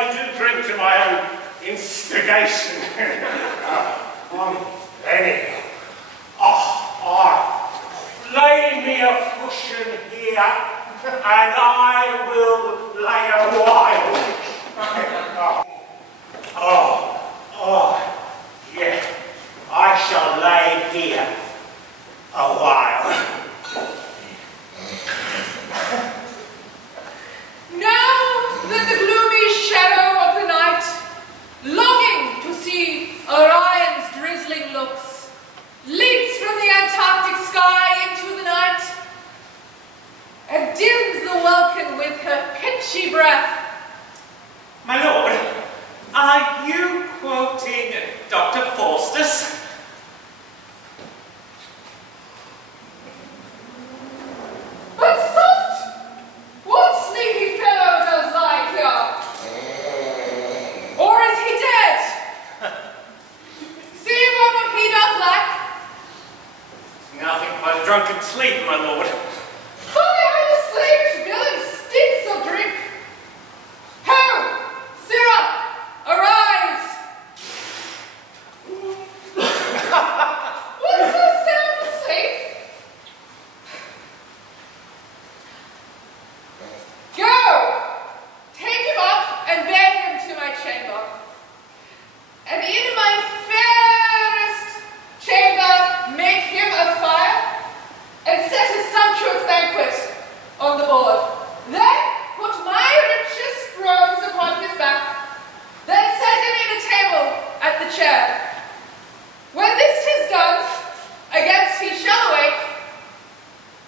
I do drink to my own instigation. Anyhow, lay me a cushion here, and I will lay a while. Yeah, I shall lay here a while. Now that the gloomy shadow of the night, longing to see Orion's drizzling looks, leaps from the Antarctic sky into the night, and dims the welkin with her pitchy breath. My lord, are you quoting Dr. Faustus? But soft! What sleepy fellow does lie here? Or is he dead? See what he doth lack? Nothing but drunken sleep, my lord. Fully are the slaves, villain stinks of drink. Ho! Sirrah! Arise! What's so sound asleep? Go! Take him up and bear him to my chamber. And in my fairest chamber make him a fire and set a sumptuous banquet on the board. Then put my richest robes upon his back. Then set him in a table at the chair. When this is done, against he shall awake,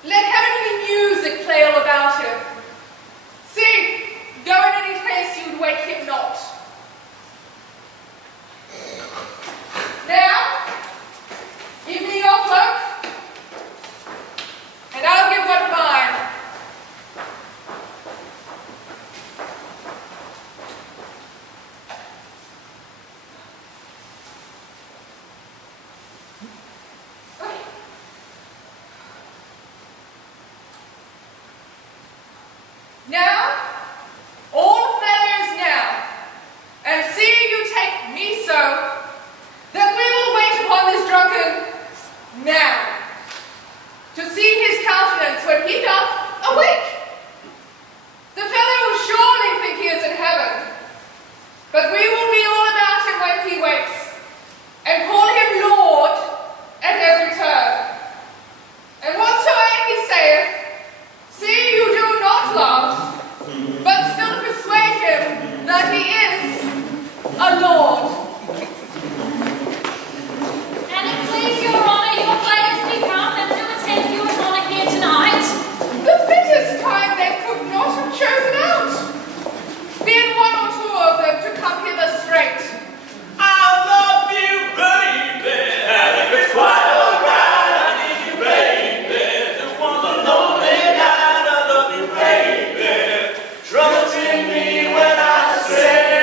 let heavenly music play all about him. See, go in any place you'd wake him not. Now, give me your cloak, and I'll give one of mine. Now, all fellows now, and see you take me so, that we will wait upon this drunken now, to see his countenance when he doth awake. The fellow will surely think he is in heaven, but we will be all about him when he wakes, and call him Lord at every turn. And whatsoever he saith, see you do not love, but still persuade him that he is a lord. And it please your honor, your players be come and to attend you as honor here tonight. The fittest time they could not have chosen out, being one or two of them to come hither straight. I love you, baby. And it's quite alright. I need you, baby. Just one lonely night. I love you, baby. Trust in me when I say.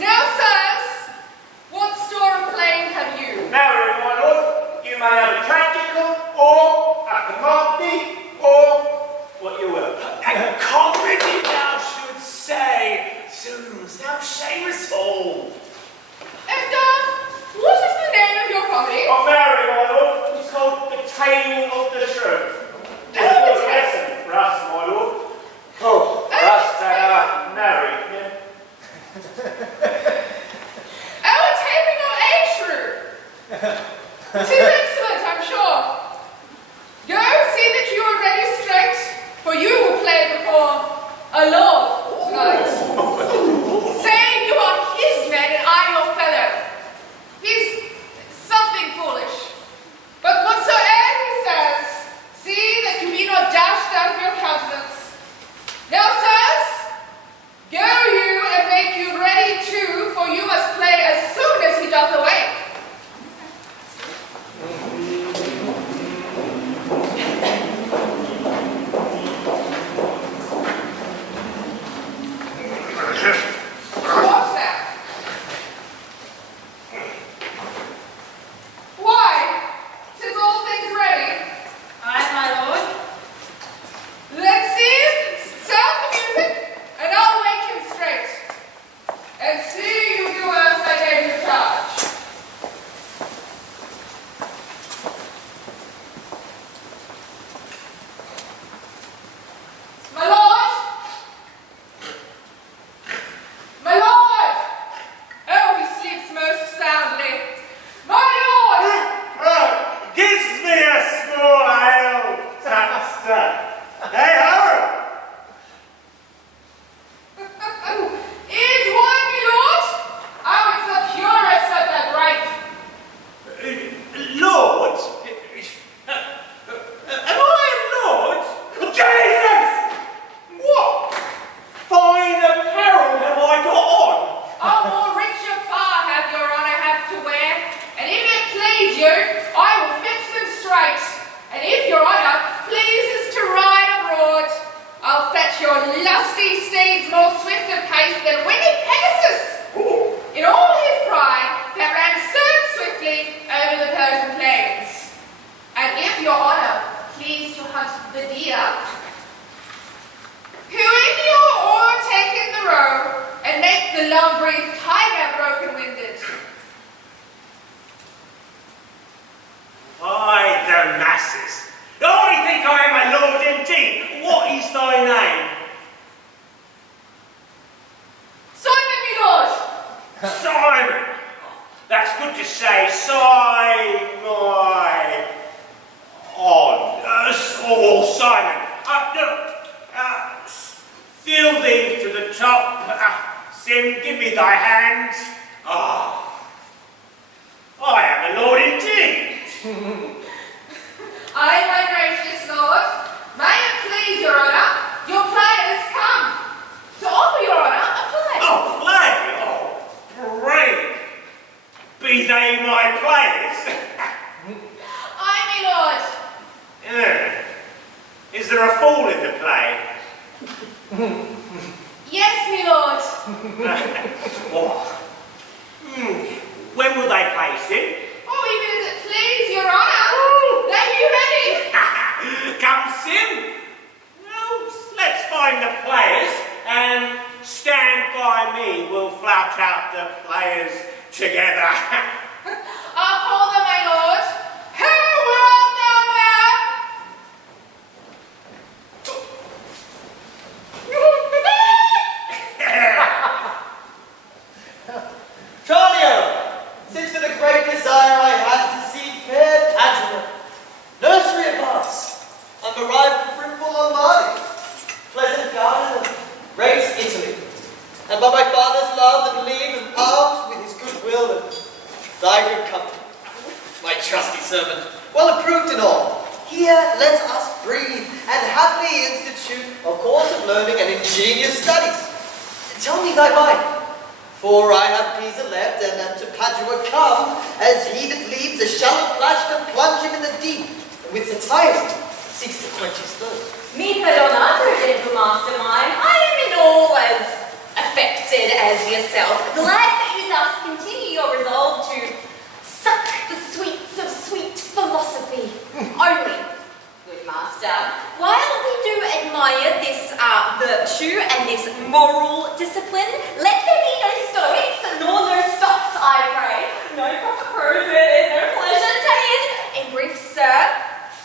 Now, sirs, what store of playing have you? Now, my lord, you may have a practical, or a commodity, or what you will. And comedy thou should say. Zoons, thou shamest all. And, what is the name of your comedy? Oh, Mary, my lord, it's called the Taming of the Shrew. It's a Oh, good lesson for us, my lord. Oh, us that are married, yeah. Oh, a taming of a shrew. 'Tis excellent, I'm sure. Go see that you are ready straight, for you will play before a lord tonight. Saying you are his men and I your fellow. He's something foolish, but whatsoever he says, more swift of pace than winged Pegasus. In all his pride, that ran so swiftly over the Persian plains. And if your honor please to hunt the deer, who in your oar take in the row, and make the long-breathed tiger broken-winded. By the masses! I think I am a lord indeed. What is thy name? Simon, my lord! Simon! That's good to say. Simon. Simon. Fill thee to the top. Sim, give me thy hands. I am a lord indeed. Aye, my gracious lord. May it please your honor, your players come to offer your honor a play. Oh, play? Oh, great. Be they my players? Aye, my lord. Is there a fool in the play? Yes, my lord. When will they place it? Oh, even as it please your honor. Are you ready? Come, Sim. Well, let's find the players and stand by me. We'll flout out the players together. Hold them, my lord. Who will know where? Tranio, since for the great desire I had to see fair Padua, nursery of arts, I'm arrived from fruitful Lombardy, pleasant garden of great Italy, and by my father's love and leave and armed with his goodwill and thy good company, my trusty servant, well approved in all. Here let us breathe and happily institute a course of learning and ingenious studies. Tell me thy mind. For I have Pisa left, and am to Padua come, as he that leaves a shallow plash to plunge him in the deep, and with satiety seeks to quench his thirst. Mi perdonato, gentle master mine. I am in all as affected as yourself. Glad that you thus continue your resolve to suck the sweets of sweet philosophy. Only, good master, while we do admire this virtue and this moral discipline, let there be no stoics nor no stops, I pray. No proper prose, there's no pleasure taken. In brief, sir,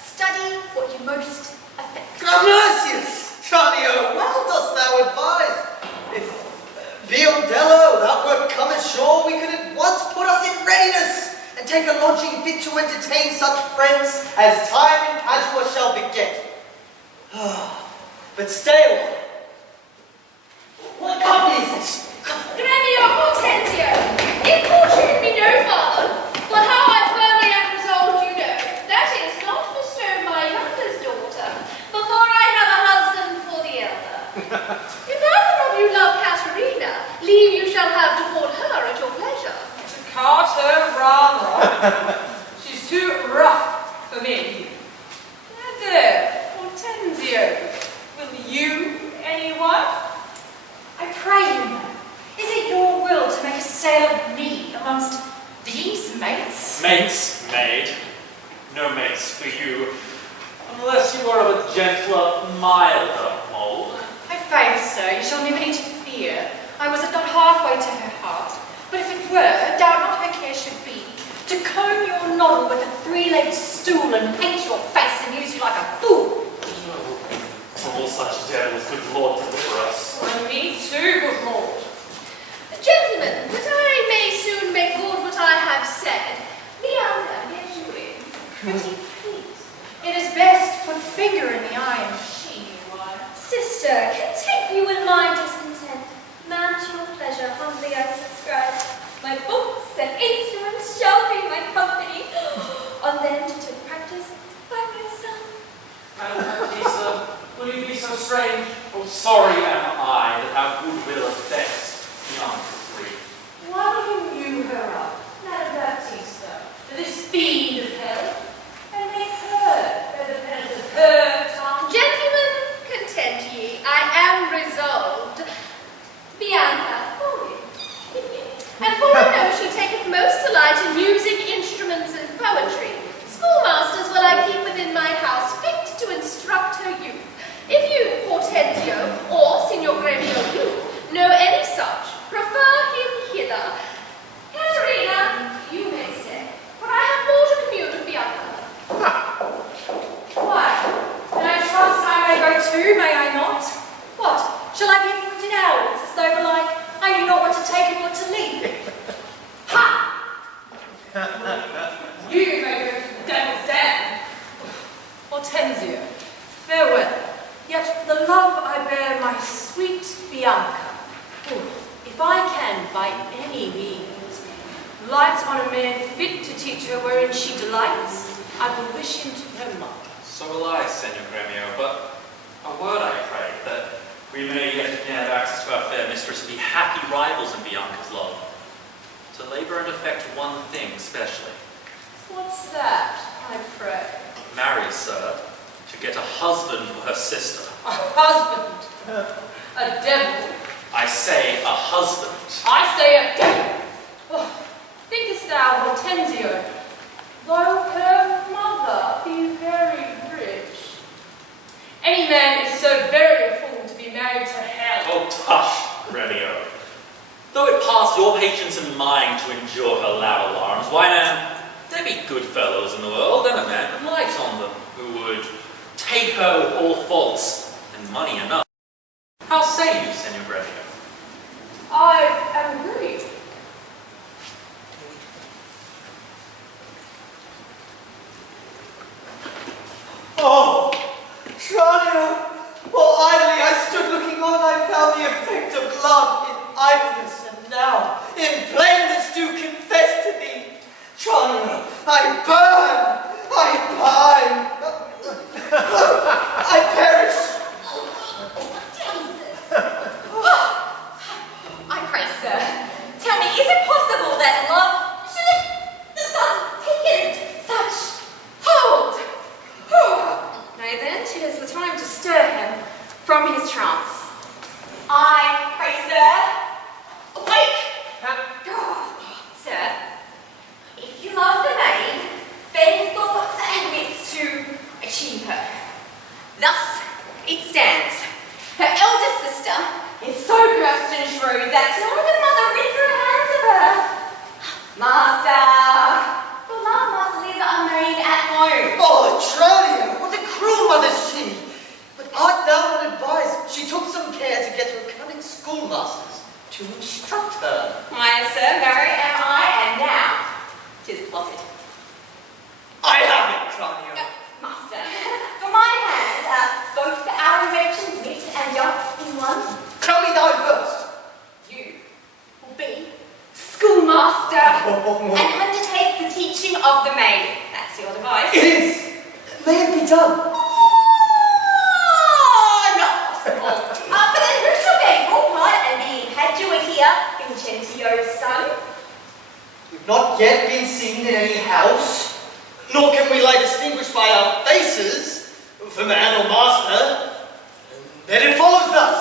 study what you most affect. Gramercius, Tranio, well dost thou advise. If Biondello, thou wert come ashore, we could at once put us in readiness, and take a lodging fit to entertain such friends as time in Padua shall beget. But stay a while. What company is this? Granny or Hortensio, if fortune be no father, but how I firmly am resolved you know, that is not bestow my youngest daughter, before I have a husband for the elder. If either of you love Caterina, leave you shall have to court her at your pleasure. To cart her rather. She's too rough for me. There, Hortensio, will you, anyone? I pray you, madam, is it your will to make a sale of me amongst these mates? Mates, maid. No mates for you, unless you are of a gentler, milder mould. I faith, sir, you shall never need to fear. I was not halfway to her heart, but if it were, doubt not her care should be to comb your noddle with a three-legged stool and paint your face and use you like a fool. From all such devils, good Lord, deliver us. And me too, good lord. Gentlemen, that I may soon make good what I have said, Leander, get you in. Pretty please. It is best put finger in the eye and she you are. Sister, can take you in my discontent. Ma'am, to your pleasure, humbly I subscribe. My books and instruments shall be my company. On them to practice by myself. Madam Pisa, will you be so strange? Oh, sorry am I that our goodwill affects beyond free. Why don't you hew her up, Madame Baptista, to this fiend of hell, and make her bear the penance of her tongue? Gentlemen, content ye, I am resolved. Bianca, for you. And for I know she taketh most delight in music, instruments, and poetry. Schoolmasters will I keep within my house, fit to instruct her youth. If you, Hortensio, or Signor Gremio, you know any such, prefer him hither. Caterina, you may stay, for I have more to commune with Bianca. Why? Then I trust I may go too, may I not? What? Shall I be put out as though like I knew not what to take and what to leave? Ha! You may go to the devil's den. Hortensio, farewell. Yet for the love I bear my sweet Bianca, if I can by any means light on a man fit to teach her wherein she delights, I will wish him to her mother. So will I, Senor Gremio, but a word I pray, that we may yet again have access to our fair mistress and be happy rivals in Bianca's love. To labour and effect one thing especially. What's that, I pray? Marry, sir, to get a husband for her sister. A husband? A devil? I say a husband. I say a devil. Oh, thinkest thou, Hortensio, though her mother be very rich, any man is so very a fool to be married to hell. Oh, tush, Gremio. Though it pass your patience and mine to endure her loud alarms, why, man, there be good fellows in the world, and a man could light on them, who would take her with all faults, and money enough. How say you, Senor Gremio? I agree. Oh, Tranio! While idly I stood looking on, I found the effect of love in idleness, and now, in plainness, do confess to thee. Tranio, I burn! I pine! I perish! I pray, sir, tell me, is it possible that love should have taken such hold? Nay then, 'tis the time to stir him from his trance. I pray, sir, awake! Sir, if you love the maid, bend thoughts and wits to achieve her. Thus it stands. Her elder sister is so cursed and shrewd that not even mother rids her hands of her. Master, your love must live a maid at home. Oh, Tranio, what a cruel mother she! But art thou not advised she took some care to get her cunning schoolmasters to instruct her? Why, sir, married am I, and now 'tis plotted. I have it, Tranio. Master, for my hand, both the our inventions wit and young in one. Tell me thy first. You will be schoolmaster and undertake the teaching of the maid. That's your device. It is. May it be done. Not possible. But then who shall bear your part and be Padua here, Vincentio's son? We've not yet been seen in any house, nor can we lie distinguished by our faces, for man or master. Then it follows thus.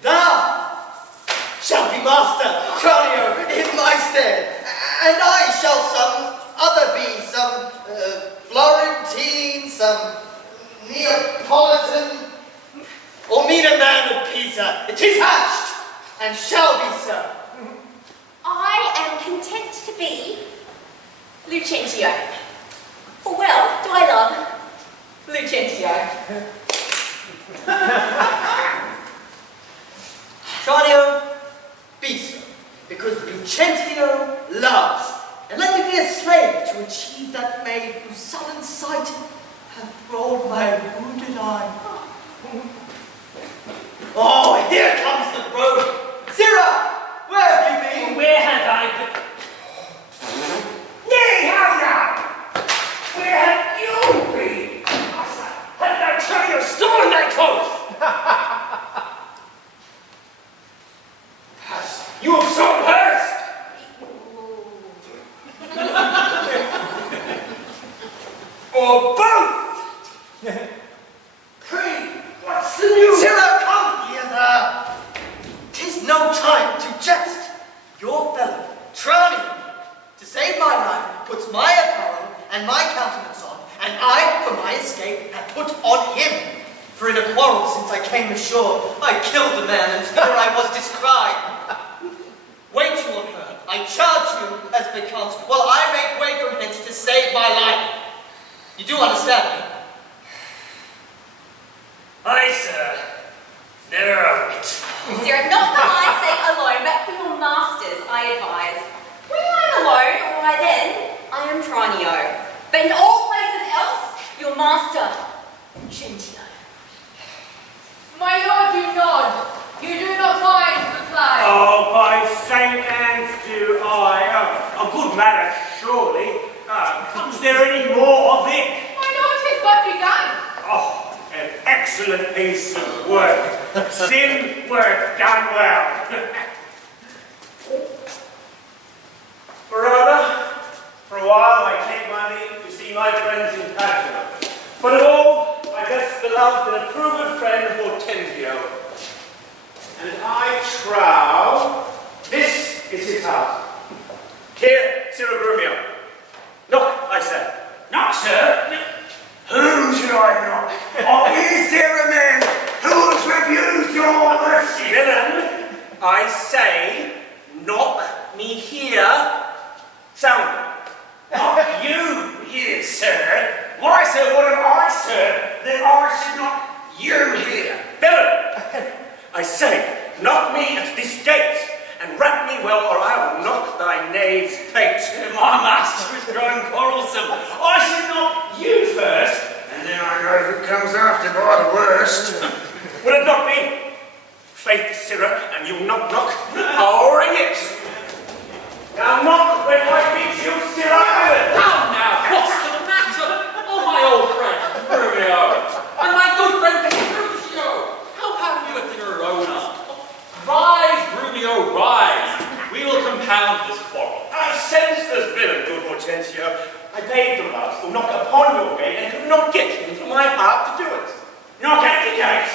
Thou shalt be master, Tranio, in my stead, and I shall some other be, some Florentine, some Neapolitan, or meaner man of Pisa. It is hatched, and shall be so. I am content to be Lucentio. For well do I love Lucentio. Tranio, be so, because Lucentio loves, and let me be a slave to achieve that maid whose sullen sight hath rolled my wounded eye. Oh, here comes the road. Sirrah, where have you been? Where have I been? Nay, how now? Where have you been? I said, hello, Tranio, quarrel since I came ashore. I killed the man, and here I was described. Wait you on her. I charge you as becomes, while I make way from hence to save my life. You do understand me? Aye, sir. Never of it. Sir, not for my sake alone, but for your masters, I advise. When I am alone, or I then, I am Tranio. But in all places else, your master, Gentio. My lord, you nod. You do not mind to reply. Oh, by St. Anne's do I. A good matter, surely. Is there any more of it? My lord, 'tis but begun. Oh, an excellent piece of work. Sim work done well. Brother, for a while I take my leave to see my friends in Padua. But of all, my best beloved and approved friend Hortensio. And I trow this is his house. Here, Siragrumio. Knock, I say. Knock, sir. Whom should I knock? Or is there a man who has refused your mercy? Villain, I say, knock me here. Sound. Knock you here, sir. Why, sir, what am I, sir, that I should knock you here? Villain, I say, knock me at this gate, and rap me well, or I will knock thy knave's pate. My master is growing quarrelsome. I should knock you first, and then I know who comes after by the worst. Will it knock me? Faith, sirrah, and you'll knock, I'll ring it. Now knock when I beat you, sirrah. How now? What's the matter? Oh, my old friend, Romeo, and my good friend Petruchio, how have you at dinner, Rona? Rise, Romeo, rise. We will compound this quarrel. Senseless villain, good Hortensio. I bade the last to knock upon your gate and could not get into my heart to do it. Knock at the gate.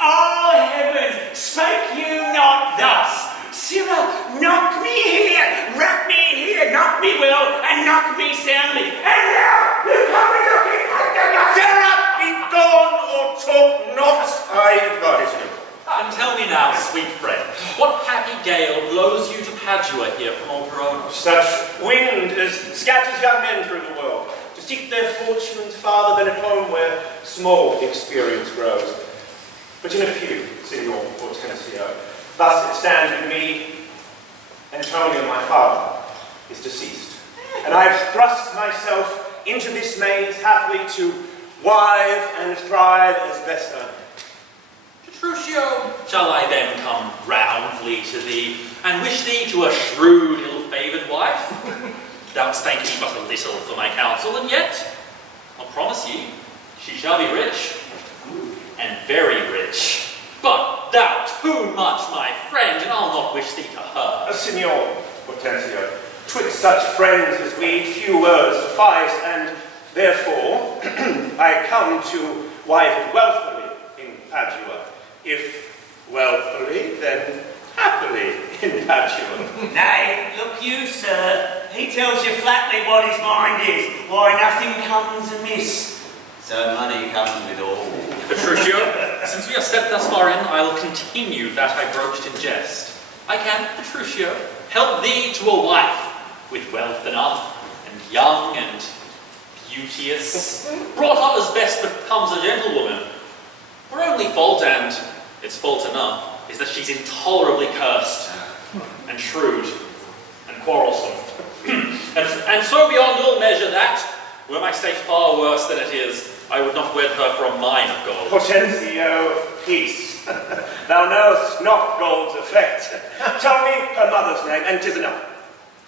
Oh, heavens, spake you not thus? Sirrah, knock me here, rap me here, knock me well, and knock me soundly. And now, you come and looking at the Sirrah, be gone or talk not, I advise you. And tell me now, sweet friend, what happy gale blows you to Padua here from old Verona? Such wind as scatters young men through the world, to seek their fortunes farther than at home where small experience grows. But in a few, Signor Hortensio, thus it stands with me, Antonio, my father, is deceased. And I have thrust myself into this maze happily to wive and thrive as best I may. Petruchio, shall I then come roundly to thee, and wish thee to a shrewd, ill-favoured wife? Thou'st thank me but a little for my counsel, and yet, I'll promise ye, she shall be rich, and very rich. But thou too much, my friend, and I'll not wish thee to her. Signor Hortensio, twixt such friends as we, few words suffice, and therefore I come to wife it wealthily in Padua. If wealthily, then happily in Padua. Nay, look you, sir. He tells you flatly what his mind is, why nothing comes amiss. So money comes with all. Petruchio, since we have stepped thus far in, I will continue that I broached in jest. I can, Petruchio, help thee to a wife with wealth enough, and young and beauteous, brought up as best becomes a gentlewoman. Her only fault, and it's fault enough, is that she's intolerably cursed, and shrewd, and quarrelsome. and so beyond all measure that, were my state far worse than it is, I would not wed her for a mine of gold. Hortensio, peace. Thou knowest not gold's effect. Tell me her mother's name, and 'tis enough.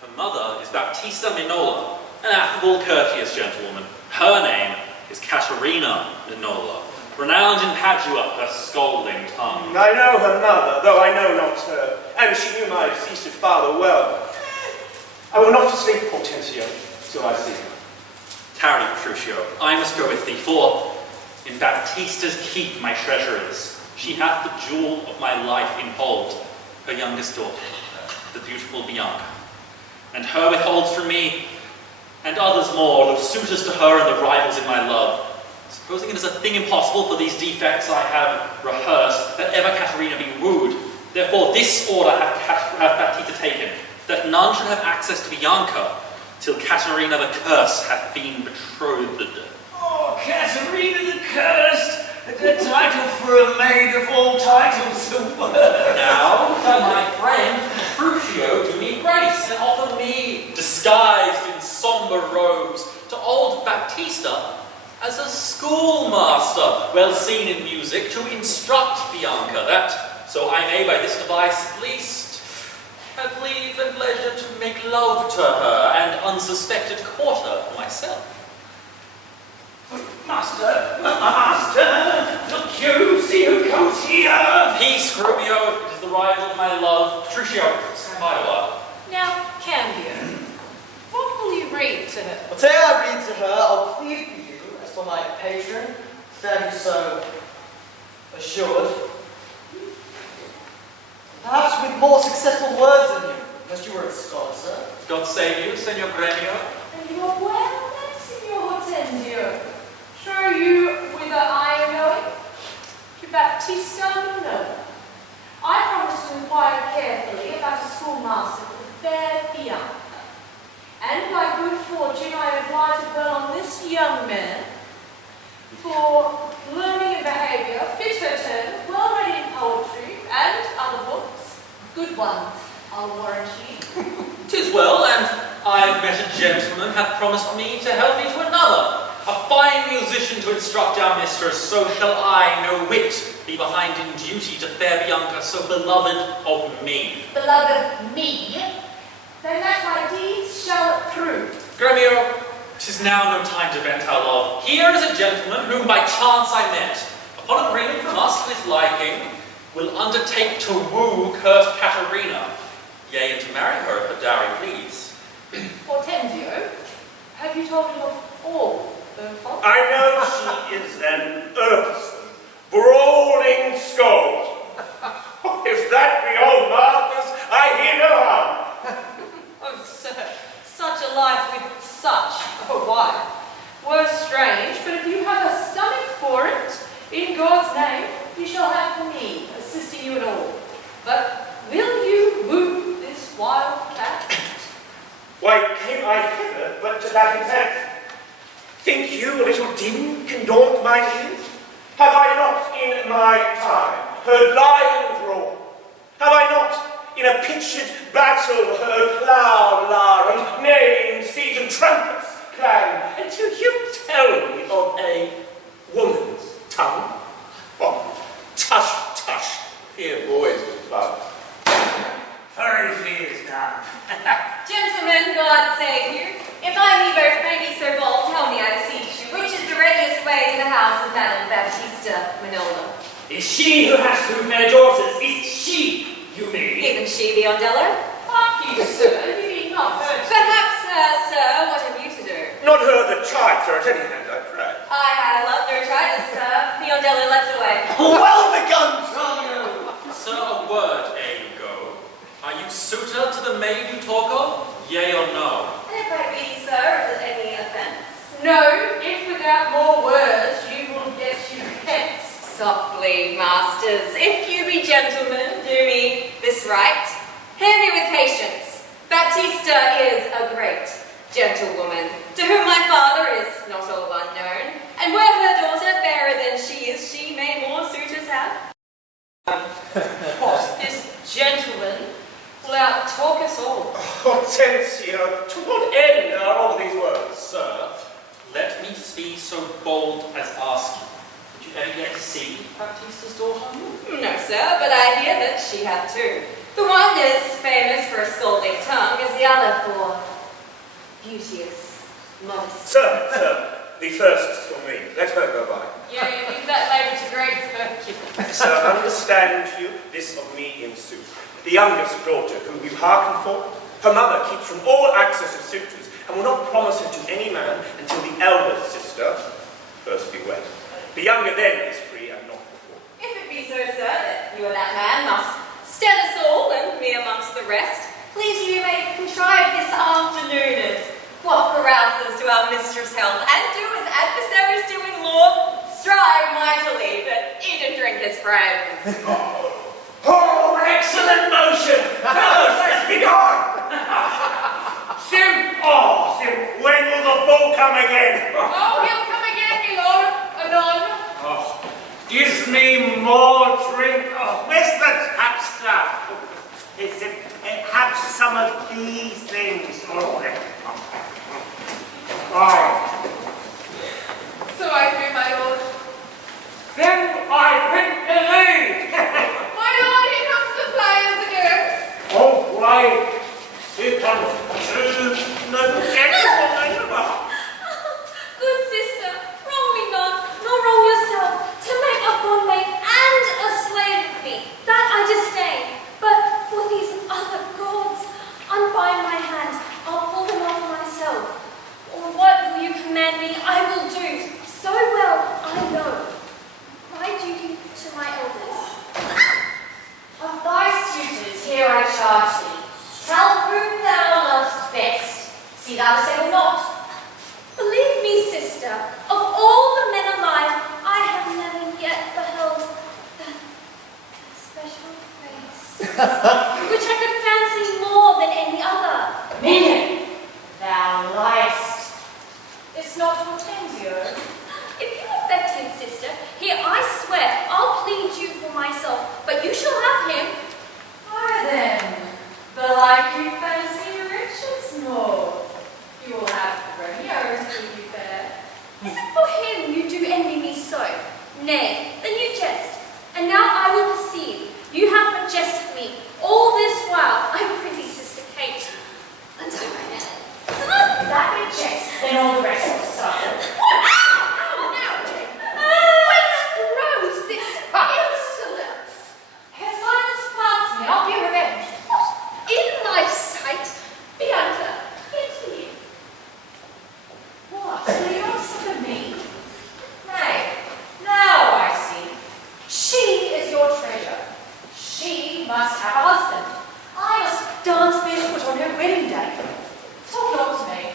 Her mother is Baptista Minola, an affable, courteous gentlewoman. Her name is Caterina Minola, renowned in Padua for her scolding tongue. I know her mother, though I know not her, and she knew my deceased father well. I will not sleep, Hortensio, till I see her. Tarry, Petruchio, I must go with thee, for in Baptista's keep my treasure is. She hath the jewel of my life in hold, her youngest daughter, the beautiful Bianca. And her withholds from me, and others more, the suitors to her and the rivals in my love. Supposing it is a thing impossible for these defects I have rehearsed, that ever Caterina be wooed. Therefore this order hath Baptista taken, that none should have access to Bianca, till Caterina the Cursed hath been betrothed. Oh, Caterina the Cursed! The title for a maid of all titles the worst. Now shall my friend Crucio do me grace and offer me, disguised in somber robes, to old Baptista as a schoolmaster, well seen in music, to instruct Bianca, that so I may by this device at least have leave and leisure to make love to her and unsuspected court her for myself. Master! Look you! See who comes here! Peace, Rubio, it is the rival of my love, Crucio, stand by a while. Now, Cambio, what will you read to her? Whatever I read to her, I'll plead for you as for my patron, standing so assured. Perhaps with more successful words than you, unless you were a scholar, sir. God save you, Senor Gremio. And you are well then, Signor Hortensio. Show you whither I am going? To Baptista Minerva. I promise to inquire carefully about a schoolmaster for the fair Bianca. And by good fortune I am obliged to burn on this young man for learning and behaviour, fit her turn, well read in poetry and other books. Good ones, I'll warrant ye. 'Tis well, and I have met a gentleman hath promised me to help me to another. A fine musician to instruct our mistress, so shall I, no whit, be behind in duty to fair Bianca, so beloved of me. Beloved of me, then that my deeds shall prove. Gremio, 'tis now no time to vent our love. Here is a gentleman whom by chance I met. Upon agreement from us his liking, will undertake to woo cursed Caterina, yea, and to marry her if her dowry please. Hortensio, have you told him of all her faults? I know she is an irksome, brawling scold. If that be all, Marcus, I hear no harm. Oh, sir, such a life with such a wife were strange, but if you have a stomach for it, in God's name, you shall have me assisting you in all. But will you woo this wild cat? Why came I hither but to that intent? Think you a little din can daunt my ears? Have I not in my time heard lions roar? Have I not in a pitched battle heard loud alarums, neighing siege and trumpets clang? And do you tell me of a woman's tongue? Oh, tush, tush, here boys with love. Furry fears done. Gentlemen, God save you. If I may be so bold, tell me, I beseech you, which is the readiest way to the house of Madame Baptista Minola? Is she who has two fair daughters? Is she, you mean? Even she, Biondello? Hark you, sir, you need not hurt. Perhaps, sir, what have you to do? Not her that tried, sir, at any hand, I pray. I love no tridents, sir. Biondello, let's away. Well begun, Tranio! Sir, a word ere you go. Are you suitor to the maid you talk of? Yea or no? And if I be, sir, is it any offence? No, if without more words you will get you hence. Softly, masters. If you be gentlemen, do me this right. Hear me with patience. Baptista is a great gentlewoman, to whom my father is not all unknown, and were her daughter fairer than she is, she may more suitors have. What, this gentleman will out-talk us all. Hortensio, to what end are all these words? Sir, let me be so bold as ask you. Did you ever yet see Baptista's daughter? No, sir, but I hear that she hath two. The one is famous for a scolding tongue, as the other for beauteous modesty. Sir, the first is for me. Let her go by. Yeah, leave that lady to great virtue. Sir, understand you this of me in sooth. The youngest daughter, whom you hearken for, her mother keeps from all access of suitors, and will not promise her to any man until the elder sister first be wed. The younger then is free, and not before. If it be so, sir, that you and that man must stand us all, and me amongst the rest, please you may contrive this afternoon and quaff carouses to our mistress' health, and do as adversaries do in law, can drink his friends. Oh, excellent motion! Fellows, let's be gone! Sim! Oh, Sim, when will the fool come again? Oh, he'll come again, my lord. Anon. Oh, gives me more drink. Oh, where's the tap stuff? Is it, have some of these things. Oh, So I do, my lord. then I think the lead. My lord, here comes the flyers again. Oh, right. Here comes two noble gentlemen. Good sister, wrong me not, nor wrong yourself, to make a bondmaid and a slave of me. That I disdain. But for these other gods, unbind my hands, I'll pull them off myself. Or what will you command me, I will do. So well I know my duty to my elders. Of thy suitors, here I charge thee. Tell whom thou lovest best. See thou dissemble not. Believe me, sister, of all the men alive, I have never yet beheld that special grace, which I could fancy more than any other. Minion, thou liest. It's not Hortensio. If you affect him, sister, here I swear I'll plead you for myself, but you shall have him. Why then, belike you fancy riches more. You will have Romeo to do you fair. Is it for him you do envy me so? Nay, then you jest. And now I will perceive you have but jested me all this while, my pretty sister Kate. Untie my hand. That be jest, then all the rest will suffer. Whence grows this insolence? Her silence plants me, I'll be revenged. In my sight, Bianca, pity. What, will you not suffer me? Nay, now I see. She is your treasure. She must have a husband. I must dance barefoot on her wedding day. Talk not to me.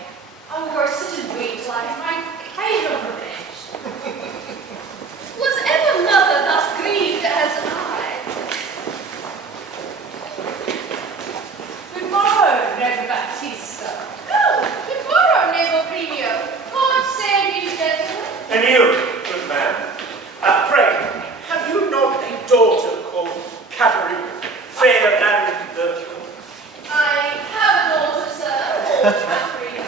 I will go sit and weep till I have my occasional revenge. Was ever mother thus grieved as I? Good morrow, Reverend Baptista. Oh, good morrow, neighbor Premio. What say you, gentlemen? And you, good man, pray, have you not a daughter called Catherine, fair and virtuous? I have a daughter, sir, called Catherine.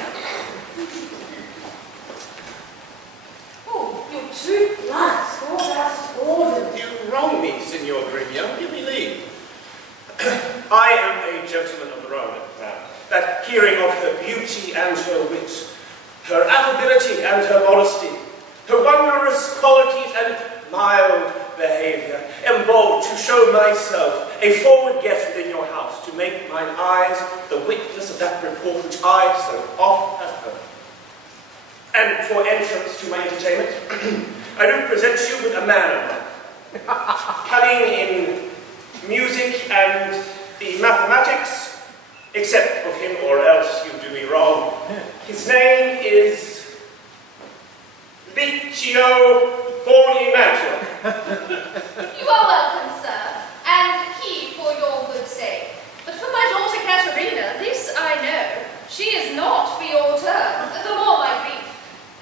Oh, you're too blunt. All that's ordered. You wrong me, Signor Grigno. Give me leave. I am a gentleman of the Rhone, that hearing of her beauty and her wit, her affability and her modesty, her wondrous qualities and mild behavior, am bold to show myself a forward guest within your house, to make mine eyes the witness of that report which I so oft have heard. And for entrance to my entertainment, I do present you with a man of mine, cunning in music and the mathematics, except of him or else you do me wrong. His name is Liccio Fornimaggio. You are welcome, sir, and he for your good sake. But for my daughter Caterina, this I know. She is not for your turn, the more my grief.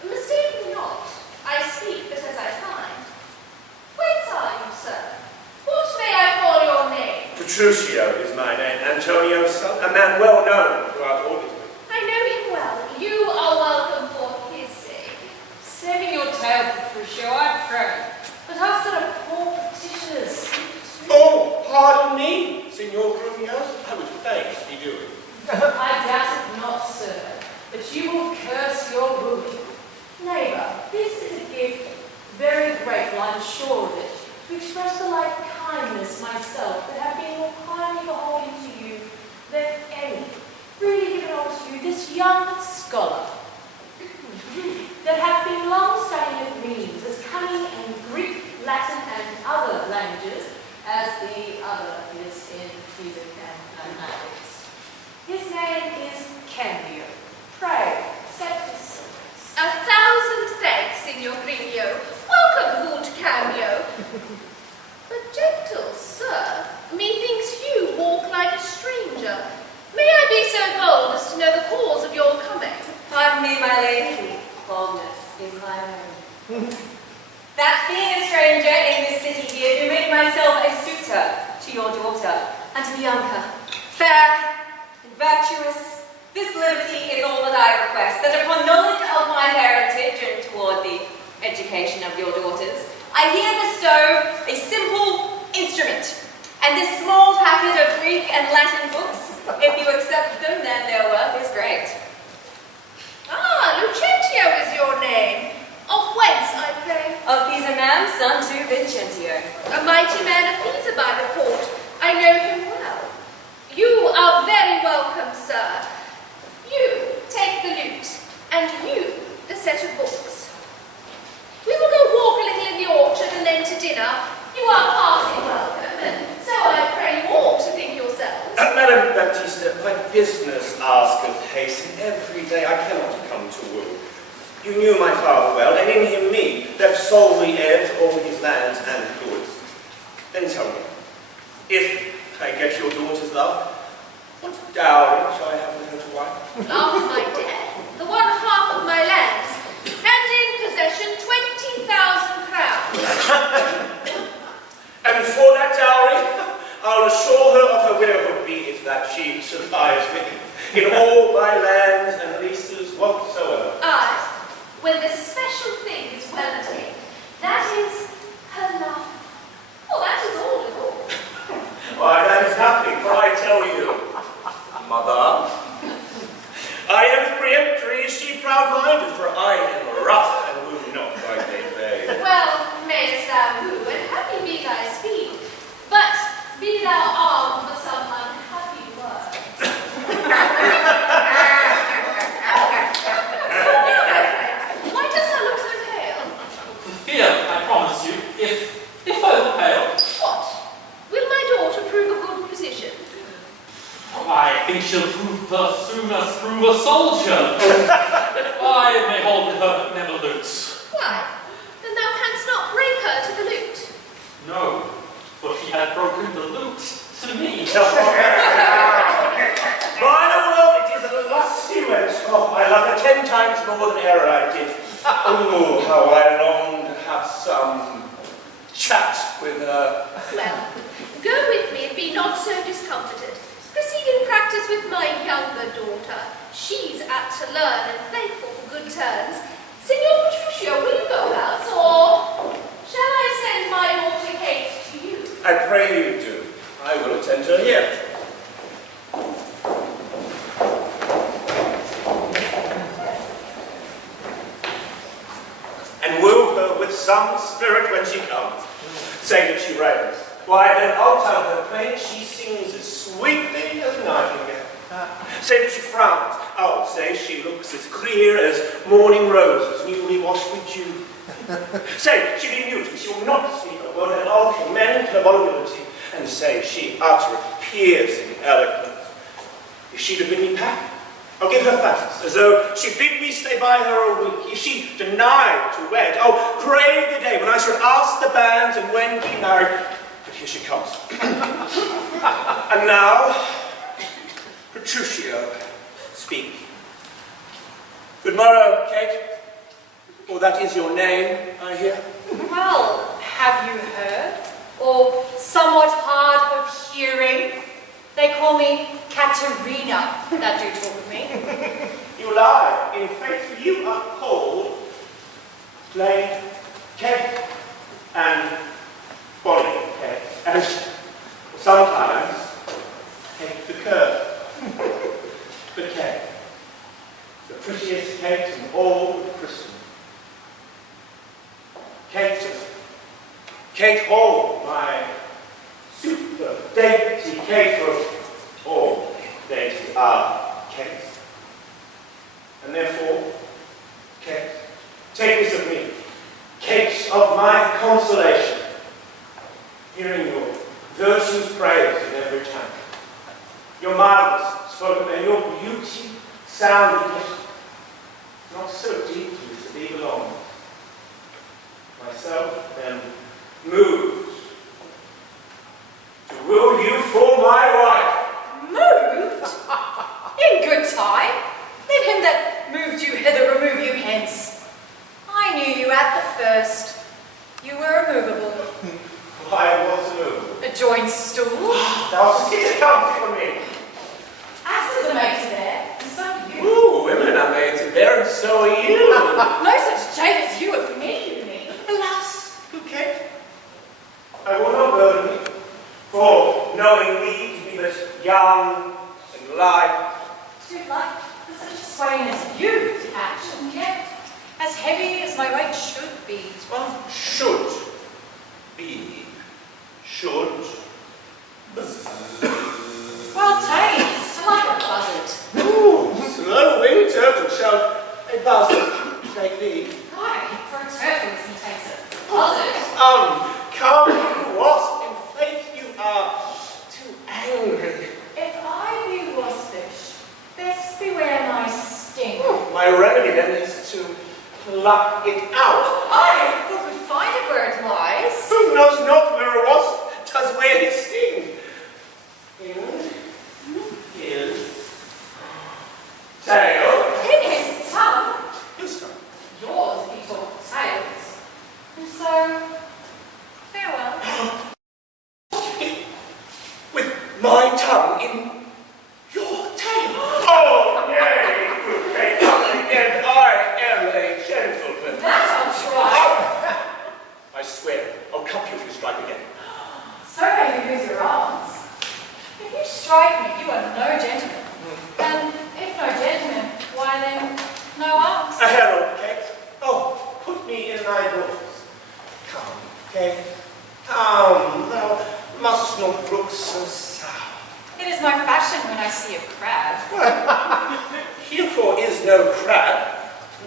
Mistake me not, I speak but as I find. Whence are you, sir? What may I call your name? Petruchio is my name, Antonio's son, a man well known throughout Audisby. I know him well. You are welcome for his sake. Saving your tail, Petruchio, I pray. But how sort of poor petitioners? Oh, pardon me, Signor Grigno. I would fain be doing. I doubt it not, sir, but you will curse your ruin. Neighbour, this is a gift, very grateful, I'm sure of it, to express the like kindness myself that have been more kindly beholden to you than any, freely given unto you this young scholar, that have been long studying at Rheims as cunning in Greek, Latin, and other languages, as the other is in music and mathematics. His name is Cambio. Pray, set his service. 1,000 thanks, Signor Grigno. Welcome, good Cambio. to your daughter and to Bianca. Fair and virtuous, this liberty is all that I request, that upon knowledge of my heritage and toward the education of your daughters, I here bestow a simple instrument and this small packet of Greek and Latin books. If you accept them, then their worth is great. Ah, Lucentio is your name. Of whence, I pray? Of Pisa, ma'am, son to Vincentio. A mighty man of Pisa by report. I know him well. You are very welcome, sir. You take the lute, and you the set of books. We will go walk a little in the orchard and then to dinner. You are heartily welcome, and so I pray you all to think yourselves. Madam Baptista, my business asketh haste, and every day I cannot come to woo. You knew my father well, and in him me, left solely heir to all his lands and goods. Then tell me, if I get your daughter's love, what dowry shall I have with her to wife? After my death, the one half of my lands, and in possession 20,000 crowns. And for that dowry, I'll assure her of her widowhood, be it that she survives me in all my lands and leases whatsoever. Aye, when the special thing is well attained, that is her love. Well, that is all in all. Why, that is nothing, for I tell you, mother, I am peremptory as she proud-minded, for I am rough and woo not like they say. Well, mayst thou woo, and happy be thy speed, but be thou armed for some unhappy words. Why does thou look so pale? Fear, I promise you, if I were pale. What? Will my daughter prove a good physician? I think she'll prove the sooner through a soldier. I may hold with her, but never lute. Why? Then thou canst not break her to the lute. No, for she had broken the lute to me. By the world, it is a lusty wench. Oh, I love her 10 times more than ever I did. Oh, how I long to have some chat with her. Well, go with me and be not so discomforted. Proceed in practice with my younger daughter. She's apt to learn and thankful for good turns. Signor Petruchio, will you go out, or shall I send my daughter Kate to you? I pray you do. I will attend her here. And woo her with some spirit when she comes. Say that she raves. Why, then I'll tell her plain she sings as sweetly as a nightingale. Say that she frowns. I'll say she looks as clear as morning roses newly washed with dew. Say she be mute, she will not speak a word, and I'll commend her volubility, and say she uttereth piercing eloquence. If she to bid me pack, I'll give her thanks, as though she bid me stay by her a week. If she denied to wed, I'll pray the day when I shall ask the banns and when be married. But here she comes. And now, Petruchio, speak. Good morrow, Kate. Oh, that is your name, I hear. Well, have you heard? Or somewhat hard of hearing? They call me Katerina, that do talk of me. You lie. In faith, you are called plain Kate and Bonnie Kate. And sometimes Kate the Curve. But Kate, the prettiest Kate in all of Christendom. Kate Hall, my super dainty Kate of all dainty are Kate. And therefore, Kate, take this of me, Kate of my consolation, hearing your virtues praised in every tongue, your mildness spoken and your beauty sounded yet not so deeply to thee belongs. Myself am moved to woo you for my wife. Moved? In good time. Let him that moved you hither remove you hence. I knew you at the first. You were immovable. a joint stool. Now, sit down for me. Asses are made to bear, and so are you. Ooh, women are made to bear, and so are you. No such jade as you are for me, you mean. Alas, Kate, I will not burden you, for knowing me to be but young and light. Too light for such a swain as you to action, yet as heavy as my weight should be. Well, should be. Should. Well tamed, like a buzzard. Ooh, slow-winged turtle shall a buzzard take thee. Aye, for a turtle he takes a buzzard. Come, you wasp, in faith you are too angry. If I be waspish, best beware my sting. My remedy then is to pluck it out. I thought we'd find it where it lies. Who knows not where a wasp does wear his sting? In his tail. In his tongue. His tongue. Yours if he talk tails. And so, farewell. With my tongue in your tail. Oh, nay, good Kate, come again. I am a gentleman. That I'll try. I swear, I'll cuff you if you strike again. So may you use your arms. If you strike me, you are no gentleman. And if no gentleman, why then, no arms. A herald, Kate. Oh, put me in thy doors. Come, Kate. Come, thou must not look so sour. It is my fashion when I see a crab. Herefore is no crab,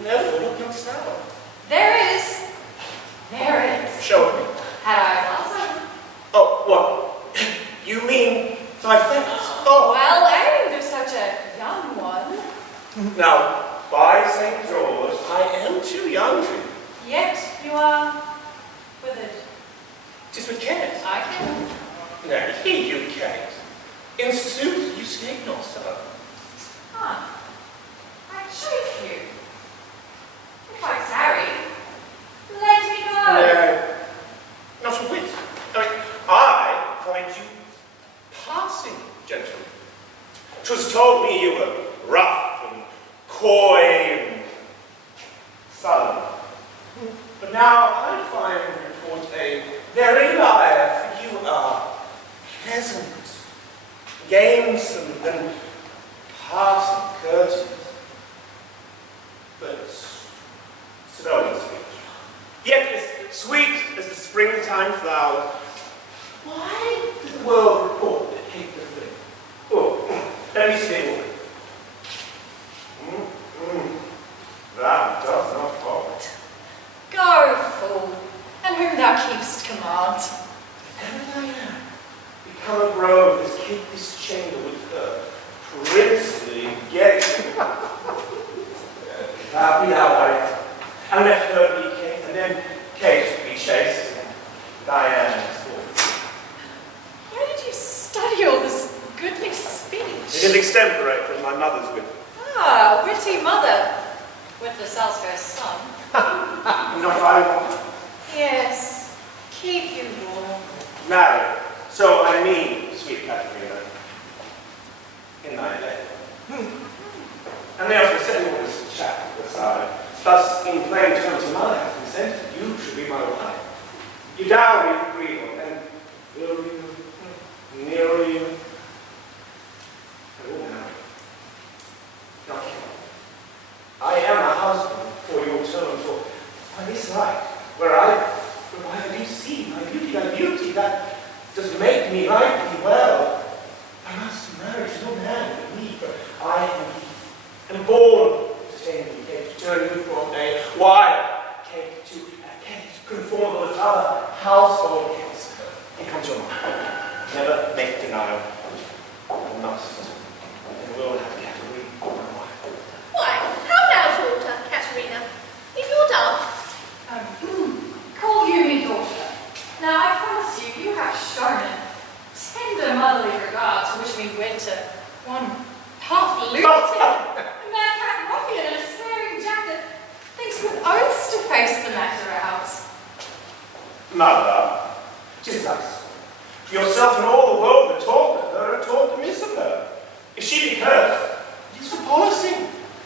therefore look not sour. There is. There is. Show me. Had I blossomed. Oh, what? You mean my face? Oh, Well aimed of such a young one. now, by St. George, I am too young for you. Yet you are withered. Tis with Kate. I can. Now, hear you, Kate. In sooth, you speak not so. Huh. I chafe you. If I tarry, let me go. No, not a whit. I find you passing, gentlemen. 'Twas told me you were rough and coy and sullen. But now I find report a very liar, for you are pleasant, gamesome, and passing courteous. But slow in speech. Yet as sweet as the springtime flower. Why does the world report that Kate does live? Oh, let me see it. That does not follow. Go, fool, and whom thou keep'st command. And I am become a grove as keep this chamber with her princely gait. Now be thou wife, and let her be Kate, and then Kate be chaste, and Diane sport. Where did you study all this goodly speech? It is extemporate from my mother's wit. Ah, witty mother, with the Salsfair son. Not I. Yes, keep you warm. Marry, so I mean, sweet Katerina, in thy bed. And therefore setting all this chat aside, thus in plain terms your mother hath consented, you should be my wife. You dowry agreeable, and will you, nearer you, I will marry. Not you. I am a husband for your turn, for by this light, where I provide you see my beauty that does make me like thee well. I must marry no man but me, for I am born to tame thee, Kate, to turn you from a wild Kate to conform with other household Kates. Here comes your mother. Never make denial. I must, and will have Katerina for my wife. Why, how now, daughter, Katerina? If you're dull, Call you me daughter. Now I promise you, you have shown a tender motherly regard to wish me wed to one half lunatic, a madcap ruffian, and a swearing jack that thinks with oaths to face the matter out. Mother, 'tis thus. Yourself and all the world that talk of her are taught amiss of her. If she be cursed, it is for policy.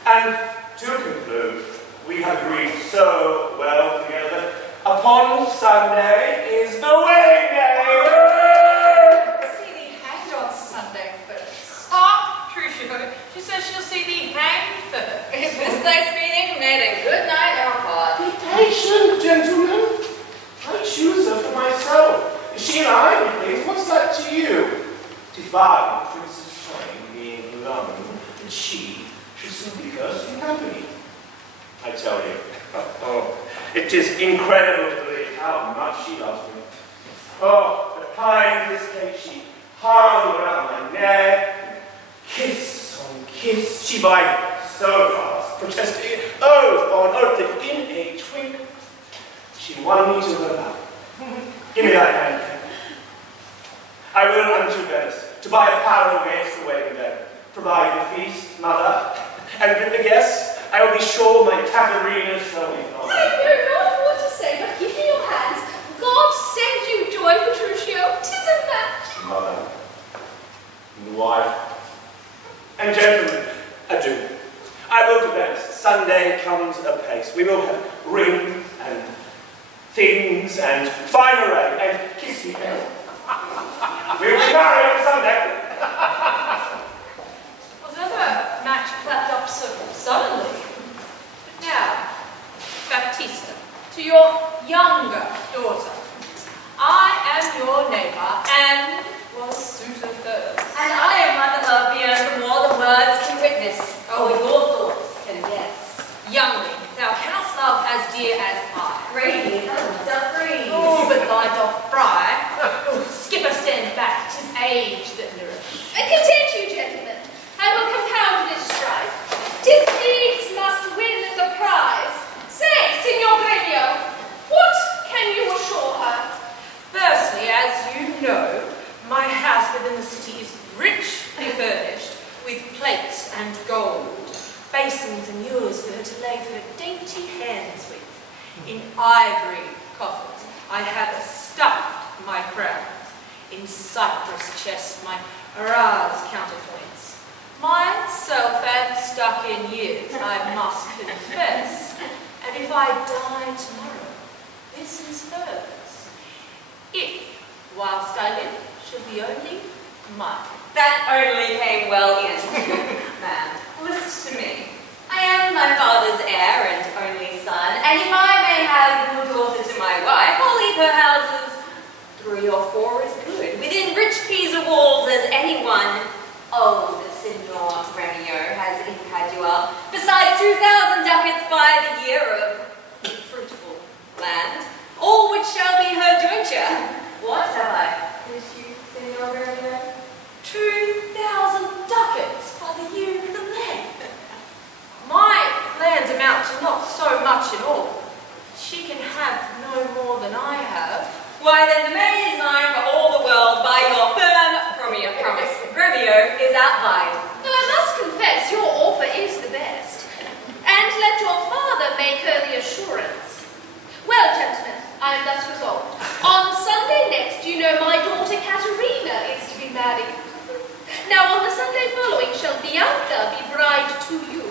And to conclude, we have agreed so well together. Upon Sunday is the wedding day. See thee hanged on Sunday first. Ah, true, she says she'll see thee hanged first. Is this night's meeting made a good night or hot? Be patient, gentlemen. I choose her for myself. She and I, please, what's that to you? 'Tis by the Princess Shrew being alone, and she should soon be cursed in company. I tell you, it is incredible to believe how much she loves me. Oh, but behind this cake she hung around my neck, kiss on kiss, she bited so fast, protesting oath on oath that in a twinkle she won me to her love. Give me that hand. I will unto Venice to buy apparel against the wedding day, provide the feast, mother, and with the guests. I will be sure my Katharina shall be found. I know not what to say, but give me your hands. God send you joy, Petruchio. 'Tis a match. Mother, and wife, and gentlemen, adieu. I will to Venice. Sunday comes apace. We will have rings and things and fine array and kiss me. We will be married on Sunday. Was ever match clapped up so suddenly? But now, Baptista, to your younger daughter. I am your neighbour and was suitor first. And I am Mother Lovia from all the words can witness, or your thoughts can guess. Youngling, thou canst love as dear as I. Radiant, doth breathe. Oh, but thy doth fry. Oh, skipper, stand back, 'tis age that nourish. Content you, gentlemen. I will compound this strife. 'Tis deeds must win the prize. Say, Signor Gremio, what can you assure her? Firstly, as you know, my house within the city is richly furnished with plates and gold, basins and ewers for her to lay her dainty hands with. In ivory coffers I have stuffed my crowns, in cypress chests my Araz counterpoints. Myself am stuck in years, I must confess, and if I die tomorrow, this is hers. If, whilst I live, she'll be only mine. That only came well in. Man, listen to me. I am my father's heir and only son, and if I may have your daughter to my wife, I'll leave her houses 3 or 4 is good, within rich Pisa walls as anyone old Signor Gremio has impedua, besides 2,000 ducats by the year of fruitful land, all which shall be her jointure. What have I promised you, Signor Gremio? 2,000 ducats by the year of the land. My lands amount to not so much in all. She can have no more than I have. Why then the maid is mine for all the world by your firm promise. Gremio is outvied. Well, I must confess your offer is the best. And let your father make her the assurance. Well, gentlemen, I am thus resolved. On Sunday next, you know my daughter Katerina is to be married. Now, on the Sunday following shall Bianca be bride to you,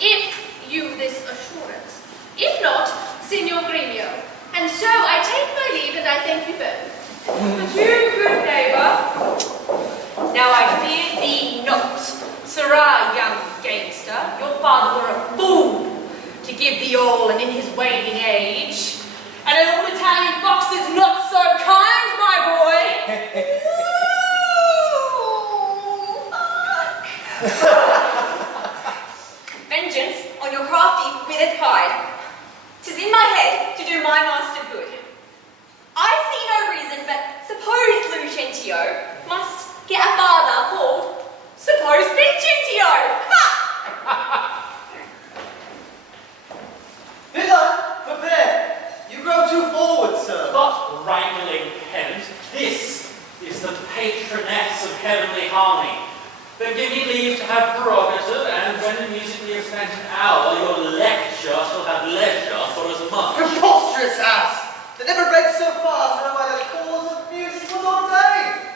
if you this assurance. If not, Signor Gremio. And so I take my leave and I thank you both. Adieu, good neighbour. Now I fear thee not, sirrah, young gamester. Your father were a fool to give thee all, and in his waning age. And an old Italian box is not so kind, my boy. Vengeance on your crafty, withered hide. 'Tis in my head to do my master good. I see no reason, but suppose Lucentio must get a father called suppose Vincentio. Ha! Villain, forbear! You grow too forward, sir. But wrangling pedant, this is the patroness of heavenly harmony. Then give me leave to have prerogative, and when in musically expanded hour your lecture shall have leisure for as much. Preposterous ass! That never read so far to know why the cause of music was ordained.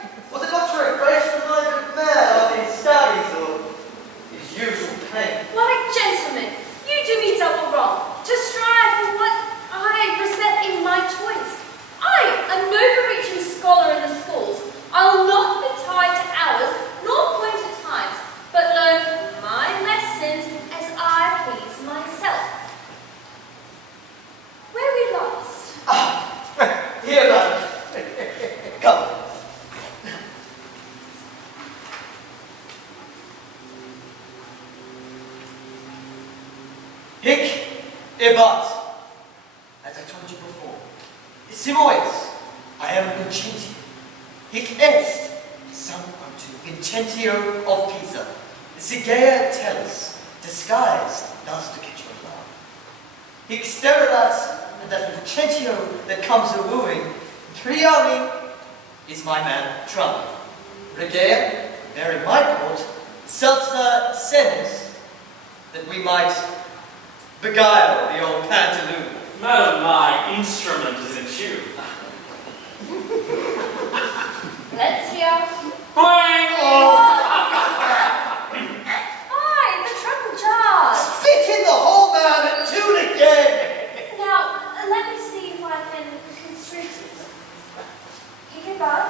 Hic ebat. As I told you before, Simois, I am Vincentio. Hic est, son unto Vincentio of Pisa, the Sigea tellus, disguised thus to catch your love. Hic sterilas, and that Vincentio that comes a-wooing, Priami is my man Trump. Regea, there in my court, Seltzer senis, that we might beguile the old pantaloon. Madam, my instrument is in tune. Let's hear. Boing! Hi, the trumpet jars. Spit in the hole, man, and tune again! Now, let me see if I can construct it. Hic ebat,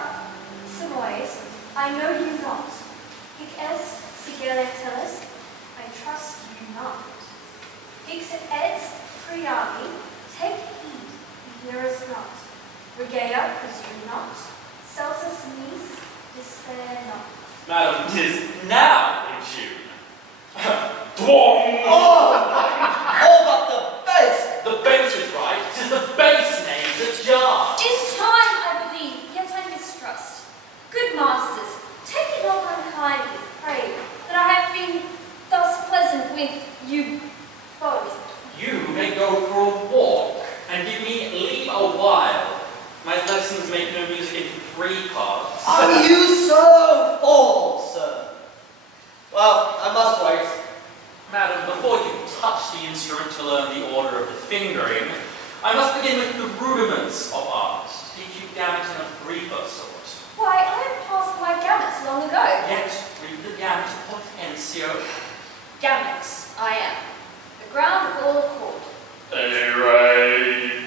Simois, I know you not. Hic est, Sigele tellus, I trust you not. Hic et Priami, take heed, he heareth not. Regea, presume not. Celsus senis, despair not. Madam, 'tis now in tune. Dwong! Oh, but the bass! The bass is right. 'Tis the bass name that jars. In time, I believe, yet I mistrust. Good masters, take it not unkindly, pray, that I have been thus pleasant with you both. You may go for a walk and give me leave a while. My lessons make no music in 3 parts. Are you so full, sir? Well, I must wait. Madam, before you touch the instrument to learn the order of the fingering, I must begin with the rudiments of art, to teach you gamut in a briefer sort. Why, I have passed my gamuts long ago. Yet, read the gamut potentio. Gamuts, I am. The ground of all accord. Anyway.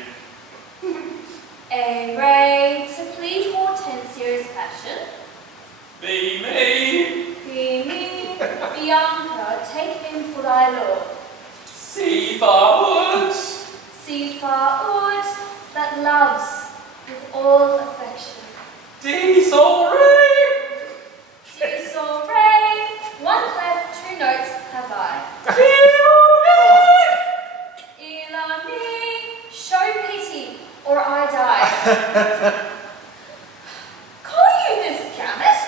A ray to plead Hortensio's passion. Be me. Be me, Bianca, take him for thy lord. See forward. See far wood that loves with all affection. Di sol re. See so ray, one clef, 2 notes have I. Ila me, show pity, or I die. Call you this gamut?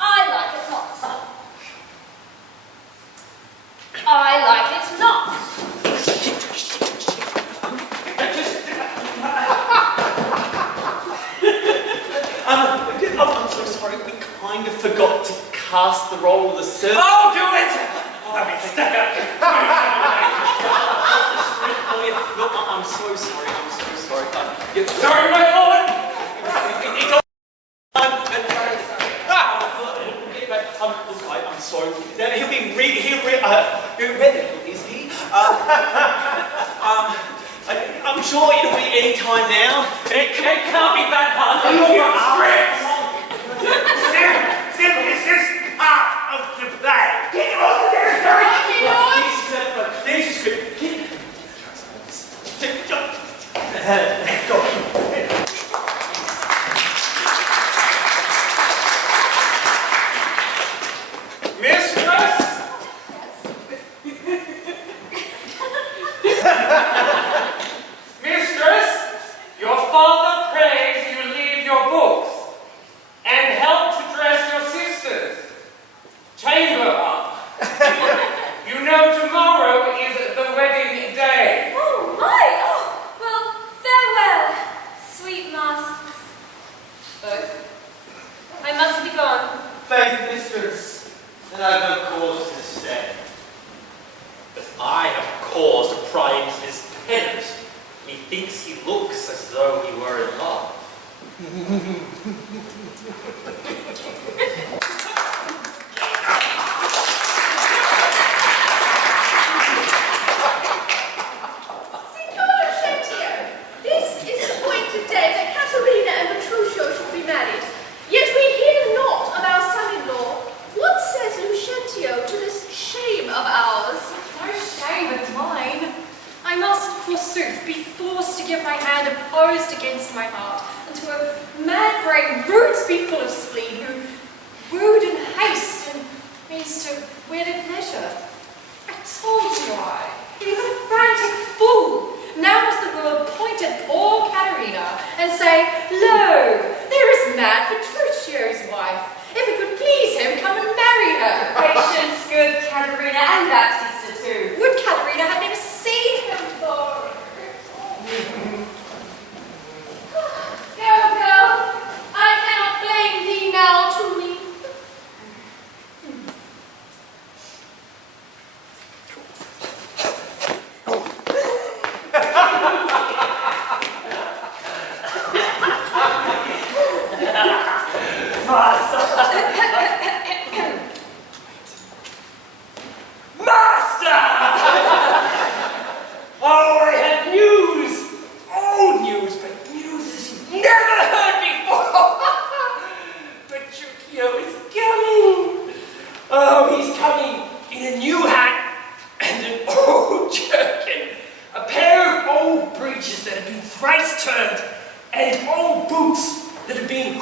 I like it not. I like it not. I'm so sorry, we kind of forgot to cast the role of the servant. Oh, do it! I mean, step out. Look, I'm so sorry, Sorry, my lord! It's all I'm sorry. He'll be ready, is he? I'm sure it'll be any time now. It can't be that hard. Sim, is this part of the play? Get over there, sir! There's your script. Mistress? Mistress, your father prays you leave your books and help to dress your sisters. Chamber up. You know tomorrow is the wedding day. Oh my! Oh, well, farewell, sweet masters. I must be gone. Faith, mistress, and I have no cause to stay. But I have cause to pry into his pedant. Methinks he looks as though he were in love. Signor Shentio, this is the appointed day that Caterina and Petruchio should be married. Yet we hear not of our son-in-law. What says Lucentio to this shame of ours? No shame of mine. I must, forsooth, be forced to give my hand opposed against my heart, and to a mad grey roots be full of spleen, who wooed in haste and means to wed at leisure. I told you I. Have you got a Master! Oh, I have news! Old news, but news as you've never heard before! Petruchio is coming! Oh, he's coming in a new hat and an old jerkin, a pair of old breeches that have been thrice turned, and old boots that have been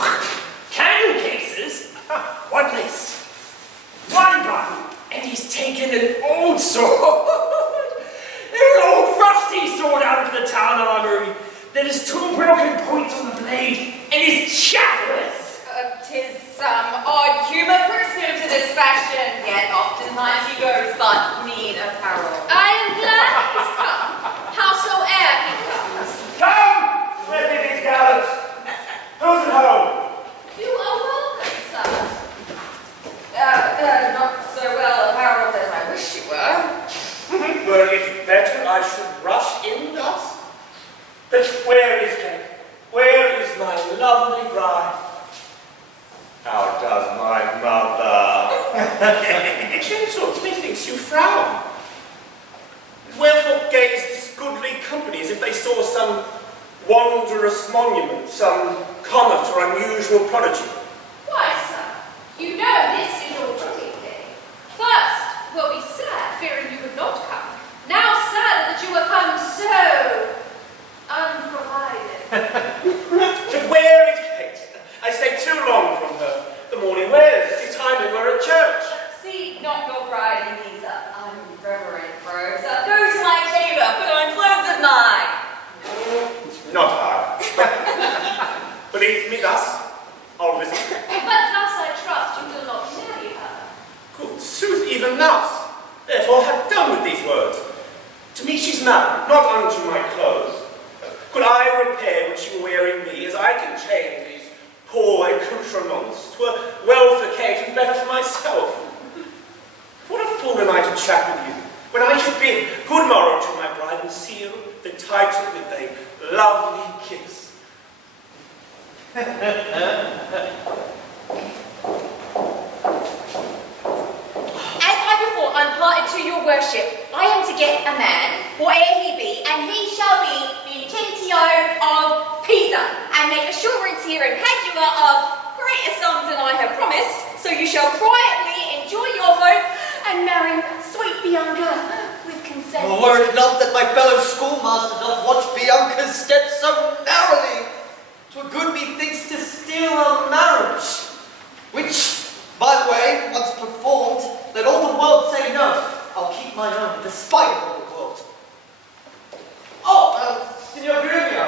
cannon cases, one lace, one button, and he's taken an old sword, an old rusty sword out of the town armory that has two broken points on the blade and is shatterless. 'Tis some odd humour proves him to this fashion, yet oftentimes he goes but mean apparel. I am glad he's come, howsoe'er he comes. Come! Slipping these gallows! Who's at home? You are welcome, sir. Not so well apparelled as I wish you were. Were it better I should rush in thus? But where is Kate? Where is my lovely bride? How does my mother? Gentles, methinks you frown. Wherefore gaze this goodly company as if they saw some wondrous monument, some comet or unusual prodigy? Why, sir, you know this is your wedding day. First, we'll be sad, fearing you would not come. Now sad that you have come so unprovided. But where is Kate? I stayed too long from her. The morning wears. It is time we were at church. See not your bride in these unreverent robes. Go to my chamber, put on clothes of mine. Not I. Believe me thus, I'll listen. But thus I trust you will not marry her. Good sooth, even thus. Therefore have done with these words. To me she's married, not unto my clothes. Could I repair what you wear in me, as I can change these poor accoutrements? 'Twere well for Kate and better for myself. What a fool am I to chat with you, when I should bid good morrow to my bride and seal the title with a lovely kiss. As I before unparted to your worship, I am to get a man, whate'er he be, and he shall be the Intentio of Pisa, and make assurance here in Padua of greater sums than I have promised, so you shall quietly enjoy your hope and marry sweet Bianca with consent. Oh, were it not that my fellow schoolmaster doth watch Bianca's steps so narrowly, 'twere good methinks to steal a marriage, which, by the way, once performed, let all the world say no. I'll keep my own, despite all the world. Oh, Signor Grumio,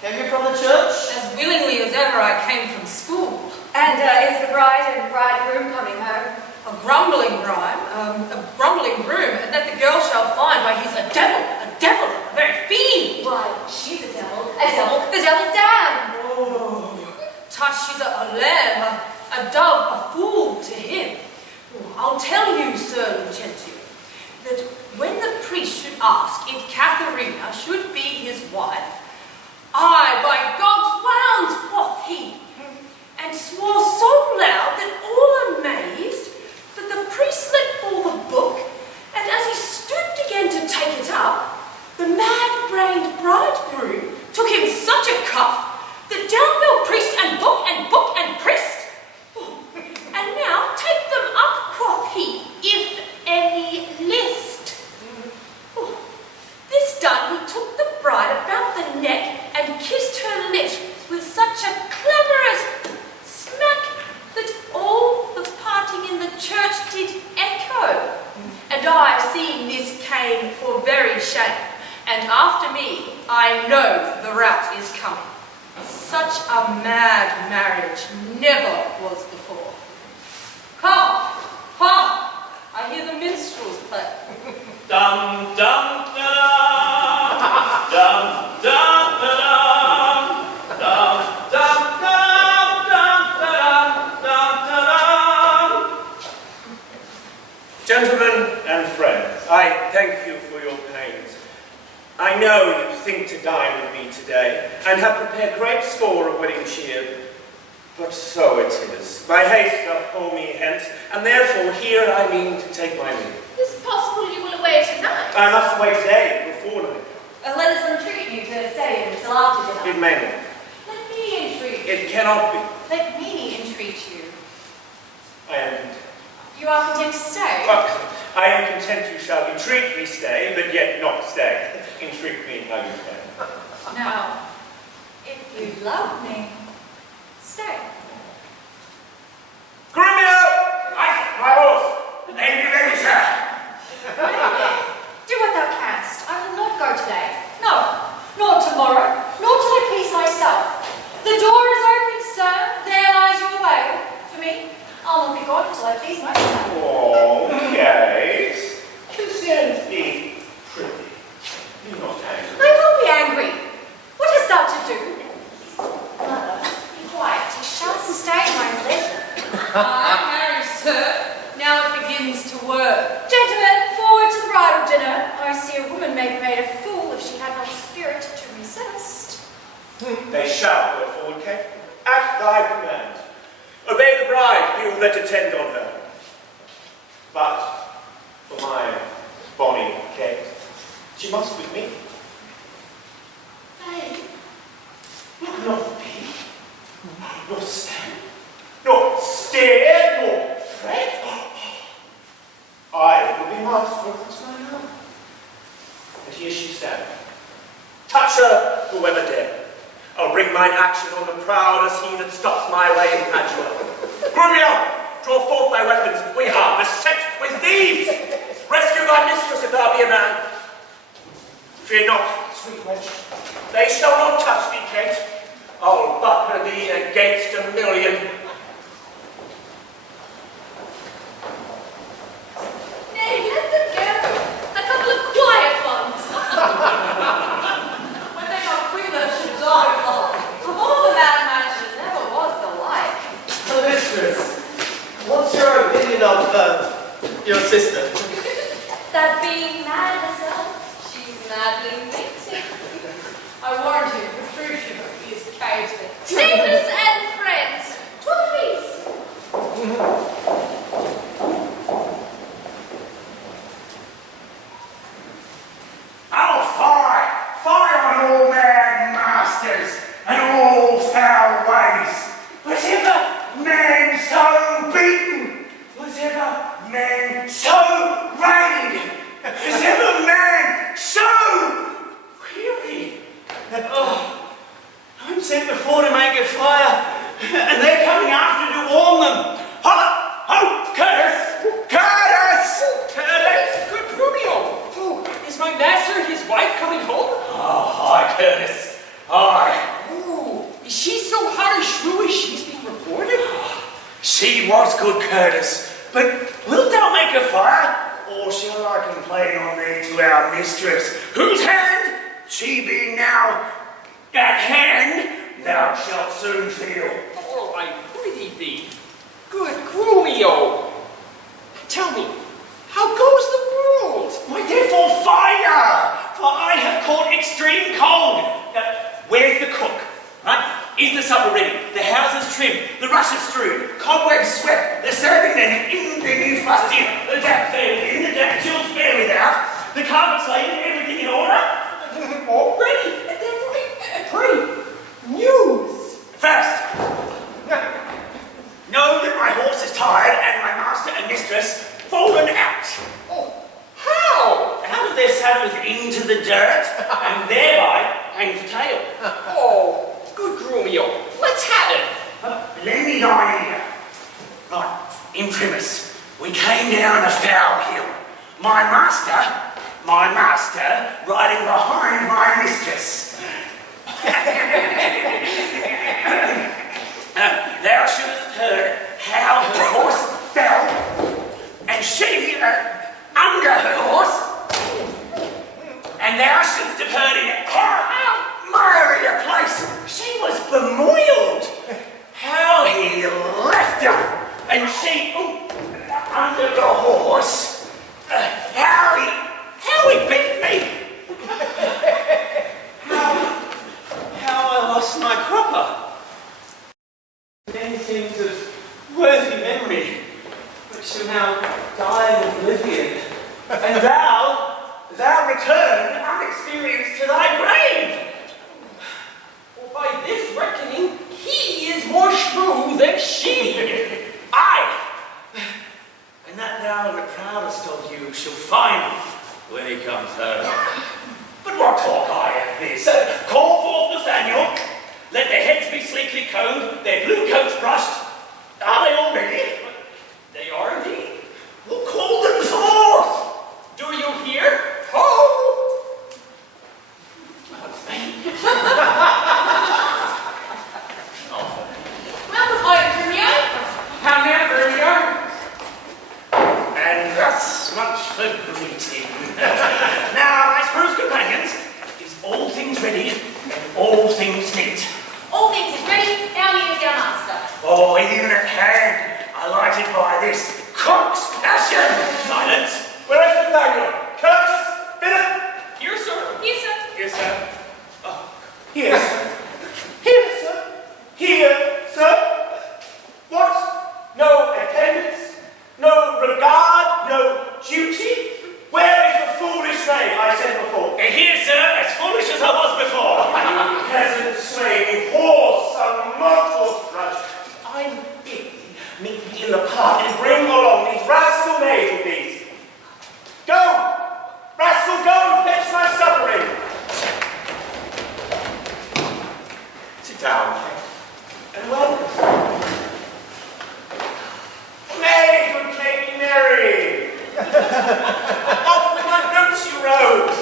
came you from the church? As willingly as ever I came from school. And is the bride and bridegroom coming home? A grumbling groom, and that the girl shall find why he's a devil, a very fiend. Why, she's a devil, the devil's dam. Oh, tush, she's a lamb, a dove, a fool to him. I'll tell you, Sir Lucentio, that when the priest should ask if Katharina should be his wife, I, by God's wounds, quoth he, and swore so loud that all amazed, that the priest let fall the book, and as he stooped again to take it up, the mad-brained bridegroom took him such a cuff that down fell priest and book and priest. And now take them up, quoth he, if any list. This done, he took the bride about the neck and kissed her lips with such a clamorous smack that all the parting in the church did echo. And I, seeing this, came for very shame, and after me I know the rout is coming. Such a mad marriage never was before. Ha! Ha! I hear the minstrels play. Dum dum da dum dum da dum dum dum dum dum. Gentlemen and friends, I thank you for your pains. I know you think to dine with me today, and have prepared great store of wedding cheer. But so it is. My haste doth pull me hence, and therefore here I mean to take my leave. Is it possible you will away tonight? I must away today, before night. Let us entreat you to stay until after dinner. It may not. Let me entreat you. It cannot be. Let me entreat you. I am content. You are content to stay? I am content you shall entreat me stay, but yet not stay. Entreat me how you can. Now, if you love me, stay. Grumio! My horse! Lady, lady, sir! Do what thou canst. I will not go today. No, nor tomorrow, nor till I please myself. The door is open, sir. There lies your way. For me, I'll not be gone until I please myself. Oh, yes. Consent thee, pretty. You're not angry. I will be angry. What hast thou to do? Mother, be quiet. You shall sustain my pleasure. I marry, sir. Now it begins to work. Gentlemen, forward to the bridal dinner. I see a woman may be made a fool if she had not spirit to resist. They shall go forward, Kate. At thy command. Obey the bride, you that attend on her. But for my bonny Kate, she must with me. Nay, look not me, nor stand, nor stare, nor fret. I will be master of this my own. And here she stands. Touch her, whoever dare. I'll bring mine action on the proud as he that stops my way in Padua. Grumio, draw forth thy weapons. We are beset with thieves. Rescue thy mistress if thou be a man. Fear not, sweet wench. They shall not touch thee, Kate. I'll buckler thee against 1,000,000. Nay, let them go. A couple of quiet ones. When they got queen, they should die. Of all the mad matches, never was the like. Mistress, what's your opinion of your sister? That being mad herself, she's madly mating. I warned you, Petruchio is caged. Neighbors and friends, to a feast. I'll fire on all mad masters and all foul ways. Was ever man so beaten? Was ever man so reigned? Was ever man so weary? I'm sent before to make a fire, and they're coming after to warm them. Holla! Ho! Curtis! Curtis! Curtis! Good Romeo! Is my master and his wife coming home? Oh, hi, Curtis. Hi. Ooh, is she so hot and shrew as she's being reported? She was good, Curtis, but wilt thou make a fire, or shall I complain on thee to our mistress, whose hand, she being now at hand, thou shalt soon feel. Oh, I pity thee. Good Romeo! Tell me, how goes the world? My therefore fire, for I have caught extreme cold. Where's the cook? Right? Is the supper ready? The house is trimmed, the rushes strewed, cobwebs swept, the serving men in the new fussed in, the jack failed in, the jack chills fair without, the carpets laid, everything in order. All ready. Pray, news. First, know that my horse is tired and my master and mistress fallen out. Oh, how? Out of their saddles into the dirt and thereby painful tail. Oh, good Romeo. Let's have it. Lend me thine ear. Right, imprimis, we came down a foul hill. My master riding behind my mistress. Thou shouldst have heard how her horse fell, and she under her horse, and thou shouldst have heard in how miry a place she was bemoiled, how he left her, and she under the horse, how he beat me, how I lost my cropper. Then shall now die in oblivion, and thou return unexperienced to thy grave. For by this reckoning, he is more shrew than she. Aye, and that thou the proudest of you shall find when he comes home. But what talk I of this? Call forth Nathaniel, let their heads be sleekly combed, their blue coats brushed. Are they all ready? They are indeed. Well, call them forth. Do you hear? Ho! Welcome home, Romeo. How now, Romeo? And thus much for greeting. Now, my Shrew's companions, is all things ready and all things neat? All things is ready, now here is your master. Oh, even at hand, alighted by this cook's passion. Silence. Where is Nathaniel? Curtis? Philip? Here, sir. Here, sir. Here, sir. Here, sir. Here, sir. Here, sir. What? No attendance? No regard? No duty? Where is the foolish knave I said before? Here, sir, as foolish as I was before. You peasant slaying horse, a mortal's grudge. I bid thee meet me in the park and bring along these rascal maids with these. Go! Rascal, go and fetch my supper in. Sit down and welcome. Nay, good Lady Mary. Off with my boots, you rogues.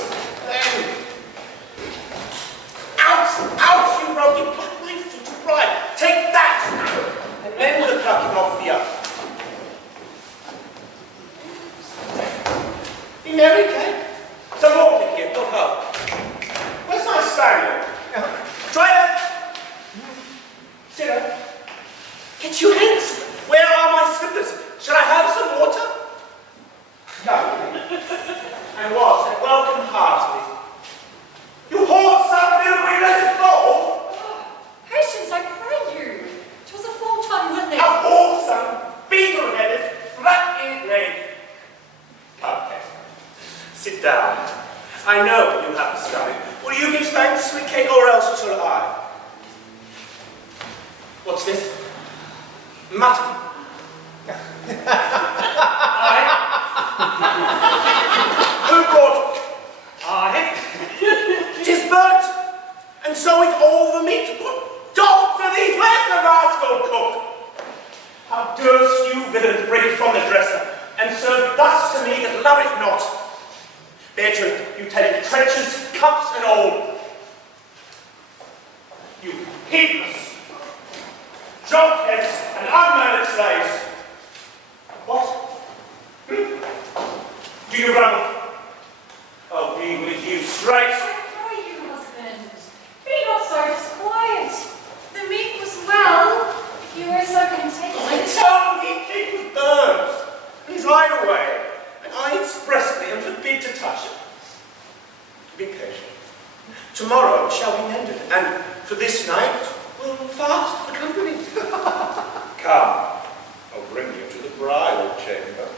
Out, you rogue, you pluck my foot to pride. Take that, and mend the plucking off the other. Be merry, Kate. Some water here, look up. Where's my spaniel? Driver! Sinner, get you hence. Where are my slippers? Shall I have some water? No. And what? And welcome heartily. You whore son, will we let it fall? Patience, I pray you. 'Twas a full-time witness. A whore son, beetle-headed, flat-eared leg. Come, Kate. Sit down. I know you have a stomach. Will you give thanks, sweet Kate, or else shall I? What's this? Mutton. Who brought it? I. 'Tis burnt, and so is all the meat. What dogs are these? Where's the rascal cook? How durst you, villain, bring it from the dresser, and serve thus to me that love it not? Bertrand, you take trenchers, cups, and all. You heedless, junkheads, and unmannered slaves. What? Do you run? I'll be with you straight. I pray you, husband. Be not so disquiet. The meat was well, if you were so content. I tell thee, king of birds, and drive away, and I expressly am forbid to touch it. Be patient. Tomorrow shall be mended, and for this night we'll fast for company. Come, I'll bring you to the bridal chamber.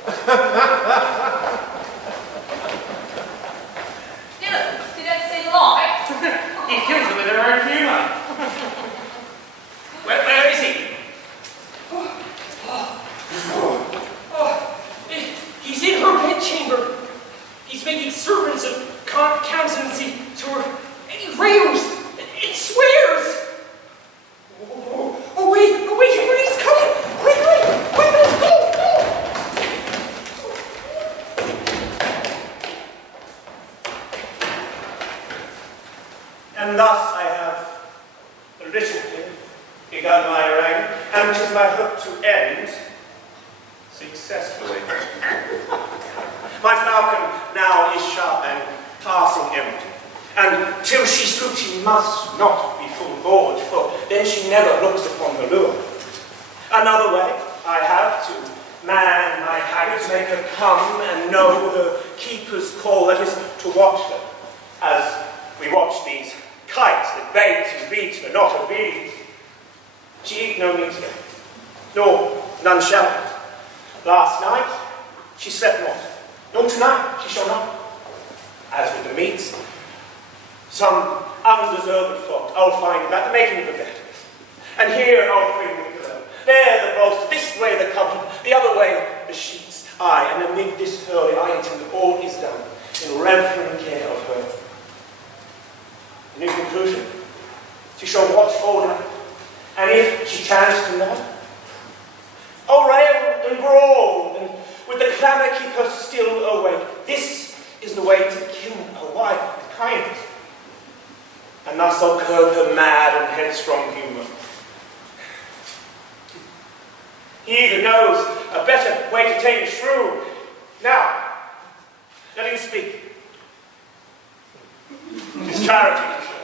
Dylan, did that say lie? He kills her with her own humour. Where is he? He's in her bedchamber. He's making sermons of countenancy to her, and he rails and swears. Oh, wait, he's coming. Quick, let's go. And thus I have religiously begun my reign, and 'tis my hope to end successfully. My falcon now is sharp and passing empty, and till she swoop she must not be full gorged, for then she never looks upon the lure. Another way I have to man my habits, make her come and know her keeper's call, that is, to watch her, as we watch these kites that bait and beat but not obedient. She eat no meat, nor none shall eat. Last night, she slept not. Nor tonight, she shall not. As with the meats, some undeserved fault I'll find about the making of the bed. And here I'll bring the pillow. There the bolster, this way the cover, the other way the sheets. Aye, and amid this hurly I intend that all is done in reverent care of her. And in conclusion, she shall watch all night, and if she chance to nod, I'll rail and brawl, and with the clamour keep her still awake. This is the way to kill a wife with kindness, and thus I'll curb her mad and headstrong humour. He that knows a better way to tame Shrew. Now, let him speak. His charity to show.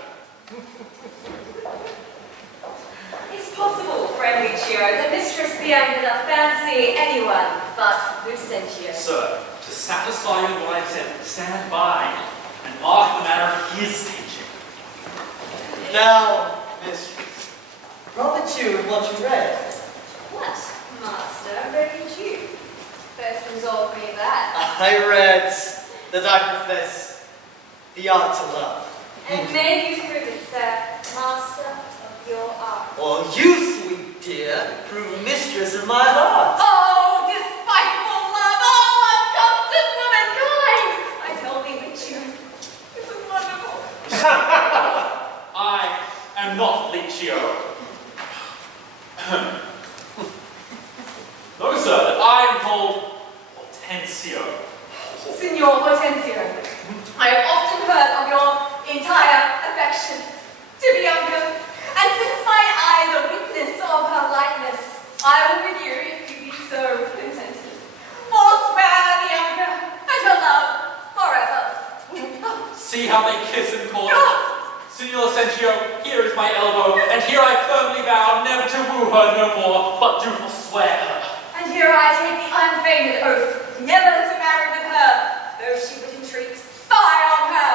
It's possible, friend Lucio, that Mistress Bianca doth fancy anyone but Lucentio. Sir, to satisfy you in what I've said, stand by and mark the manner of his teaching. Now, mistress, profit you with what you read. What, master, read you? First resolve me that. I read that I profess the art to love. And may you prove it, sir, master of your art. Or you, sweet dear, prove mistress of my heart. Oh, despiteful love, oh, unconstant womankind! I tell thee, Lucio, this is wonderful. I am not Licio. No, sir, that I am called Hortensio. Signor Hortensio, I have often heard of your entire affection to Bianca, and since my eyes are witness of her likeness, I will with you, if you be so contented, forswear Bianca and her love forever. See how they kiss and court. Signor Lucentio, here is my elbow, and here I firmly vow never to woo her no more, but to forswear her. And here I take the unfeigned oath never to marry with her, though she would entreat fire on her.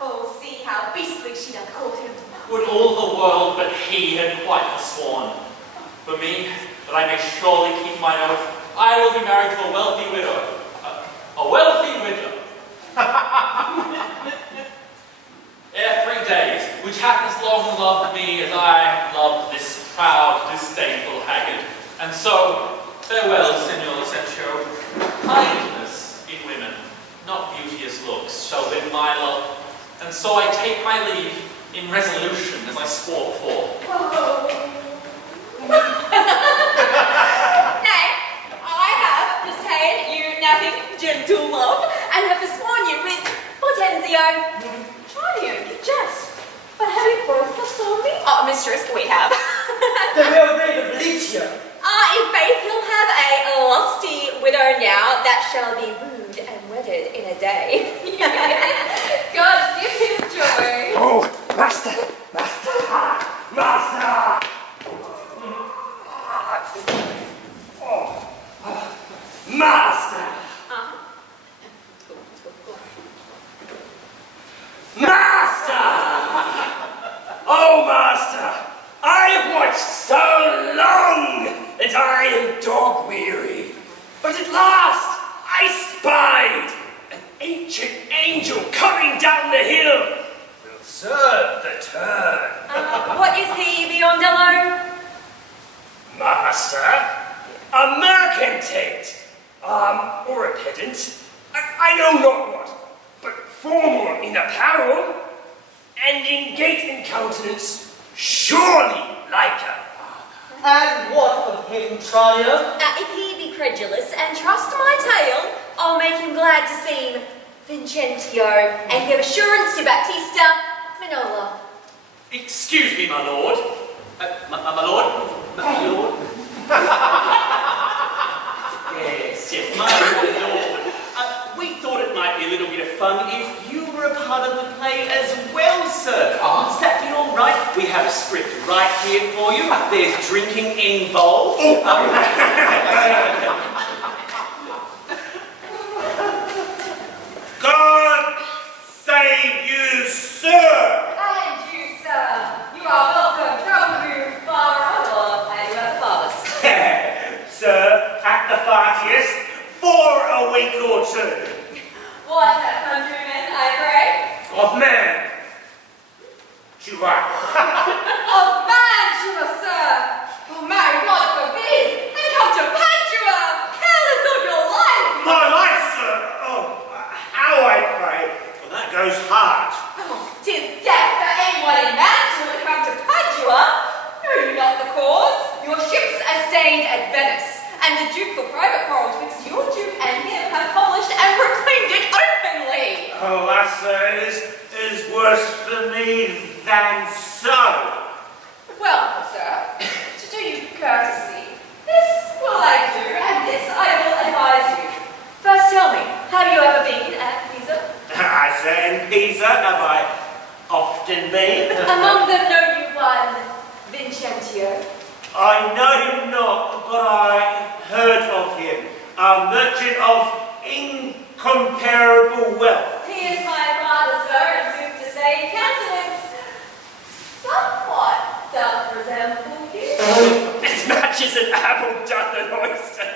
Oh, see how beastly she doth court him. Would all the world but he had quite forsworn. For me, that I may surely keep my oath, I will be married to a wealthy widow. A wealthy widow. Ere 3 days, which hath as long loved me as I loved this proud, disdainful haggard. And so, farewell, Signor Lucentio. Kindness in women, not beauteous looks, shall win my love. And so I take my leave in resolution as I swore before. Nay, I have detained you napping, gentle love, and have forsworn you with Hortensio. Charming, you jest. But have you both forsworn me? Oh, mistress, we have. The real name of Licio. In faith, he'll have a lusty widow now that shall be wooed and wedded in a day. God give him joy. Oh, master! Master! Master! Master! Oh, master! I have watched so long that I am dog weary. But at last I spied an ancient angel coming down the hill. Will serve the turn. What is he, Biondello? Master, a mercantate, or a pedant, I know not what, but formal in apparel, and in gait and countenance, surely like a father. And what of him, Tranio? If he be credulous and trust my tale, I'll make him glad to seem Vincentio and give assurance to Baptista Minola. Excuse me, my lord. My lord? My lord? yes, my lord. We thought it might be a little bit of fun if you were a part of the play as well, sir. Would that be all right? We have a script right here for you. There's drinking involved. God save you, sir! And you, sir. You are welcome. Come, you, father. Or I do have fathers. Sir, at the fire artist for a week or two. What, countrymen, I pray? Of man. To what? Of man, sir! Oh my God forbid! And come to Padua! Careless of your life! My life, sir? Oh, how I pray. Well, that goes hard. Oh, 'tis death for anyone in Mantua to come to Padua! Know you not the cause? Your ships are stayed at Venice, and the Duke, for private quarrel twixt your Duke and him, have published and proclaimed it openly. Oh, that, sir, is worse for me than so. Well, sir, to do you courtesy, this will I do, and this I will advise you. First tell me, have you ever been at Pisa? I say in Pisa, have I often been? Among them know you one, Vincentio. I know him not, but I heard of him. A merchant of incomparable wealth. He is my father, sir, and sooth to say, countenance somewhat doth resemble you. This matches an apple doth an oyster.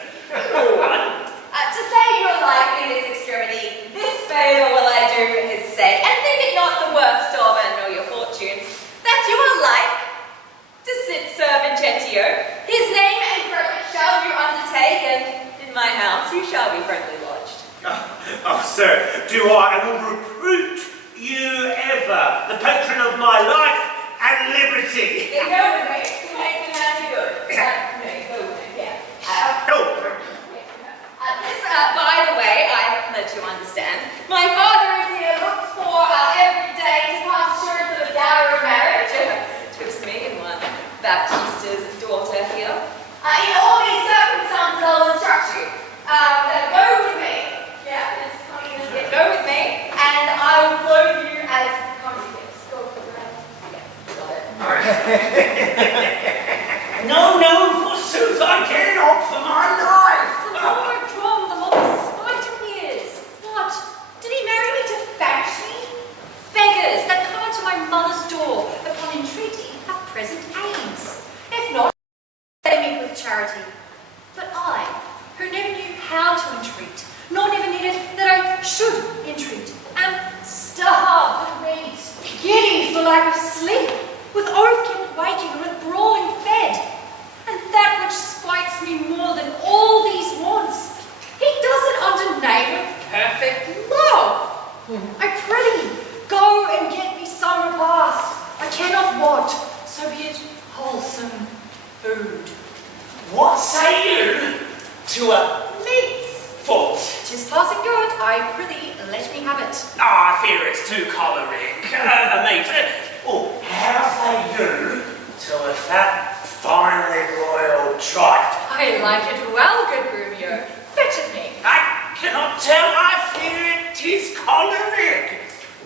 To say you are like in this extremity, this favour will I do for his sake, and think it not the worst of, and know your fortunes, that you are like to sit Sir Vincentio. His name and credit shall you undertake, and in my house you shall be friendly lodged. Oh, sir, do I will recruit you ever, the patron of my life and liberty. Then go with me to make the man good. Go with me, yeah. Oh, This, by the way, I let you understand. My father is here looked for every day to pass assurance of a dower of marriage. Twixt me and one Baptista's daughter here. In all these circumstances, I'll instruct you. Go with me. Yeah, it's coming in here. Go with me, and I will clothe you as consequence. Go with me. Yeah, got it. no, forsooth, I care not for my life. The Lord drawn the most spite of years. What? Did he marry me to fetch me? Beggars that come unto my mother's door upon entreaty have present aims. If not, they meet with charity. But I, who never knew how to entreat, nor never needed that I should entreat, am starved with need, giddy for lack of sleep, with oath kept waking and with brawling fed. And that which spites me more than all these wants, he does it under name of perfect love. I prithee, go and get me some repast. I cannot want, so be it wholesome food. What say you to a meat foot? 'Tis passing good, I prithee, let me have it. I fear it's too choleric, mate. Oh, how say you to a fat, finely broiled tripe? I like it well, good Grumio. Fetch it me. I cannot tell, I fear it is choleric.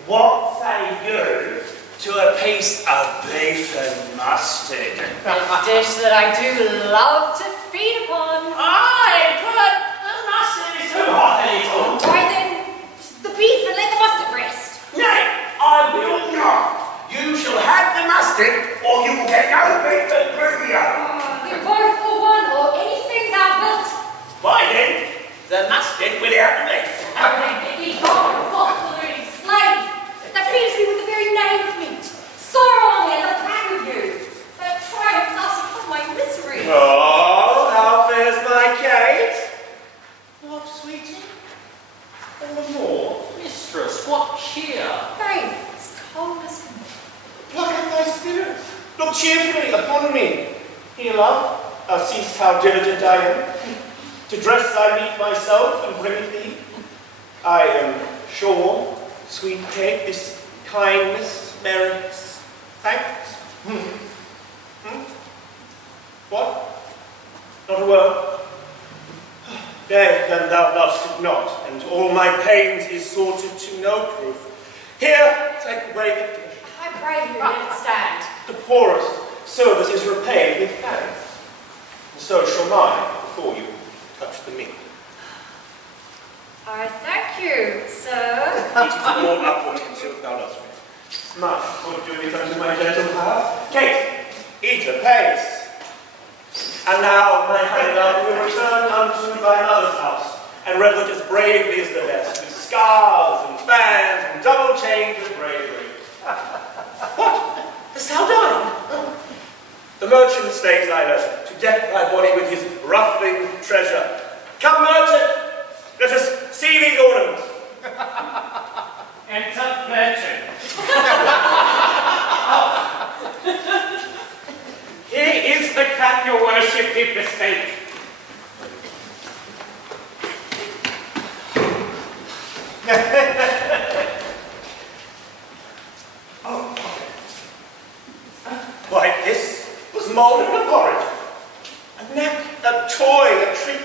What say you to a piece of beef and mustard? A dish that I do love to feed upon. Aye, but the mustard is too hot a little. Why then, the beef and let the mustard rest. Nay, I will not. You shall have the mustard, or you will get no beef and Grumio. You both for one, or anything thou wilt. Why then, the mustard without the beef. Ye horrid, false-deluding slave, that feeds me with the very name of meat. Sorrow only and the pack of you, that triumph thus upon my misery. Oh, how fares my Kate? What, sweetie? Or more? Mistress, what cheer? Faith, as cold as me. Pluck up thy spirit. Look cheerfully upon me. Here, love, thou seest how diligent I am. To dress I meet myself and bring it thee. I am sure, sweet Kate, this kindness merits thanks. What? Not a word? There, then thou lovest it not, and all my pains is sorted to no proof. Here, take away the dish. I pray you, let it stand. The poorest service is repaid with thanks, and so shall mine before you touch the meat. I thank you, sir. It is more upward until thou dost me. Much good do it unto my gentle heart. Kate, eat apace. And now, my honey love, will return unto thy mother mother's house, and reveled as bravely as the best, with scarves and fans and double chains of bravery. What? Hast thou done? The merchant stays thy leisure, to deck thy body with his ruffling treasure. Come, merchant, let us see these ornaments. Enter merchant. Here is the cap your worship did mistake. Oh. Why, this was moulded in a porridge. A neck, a toy, a treat,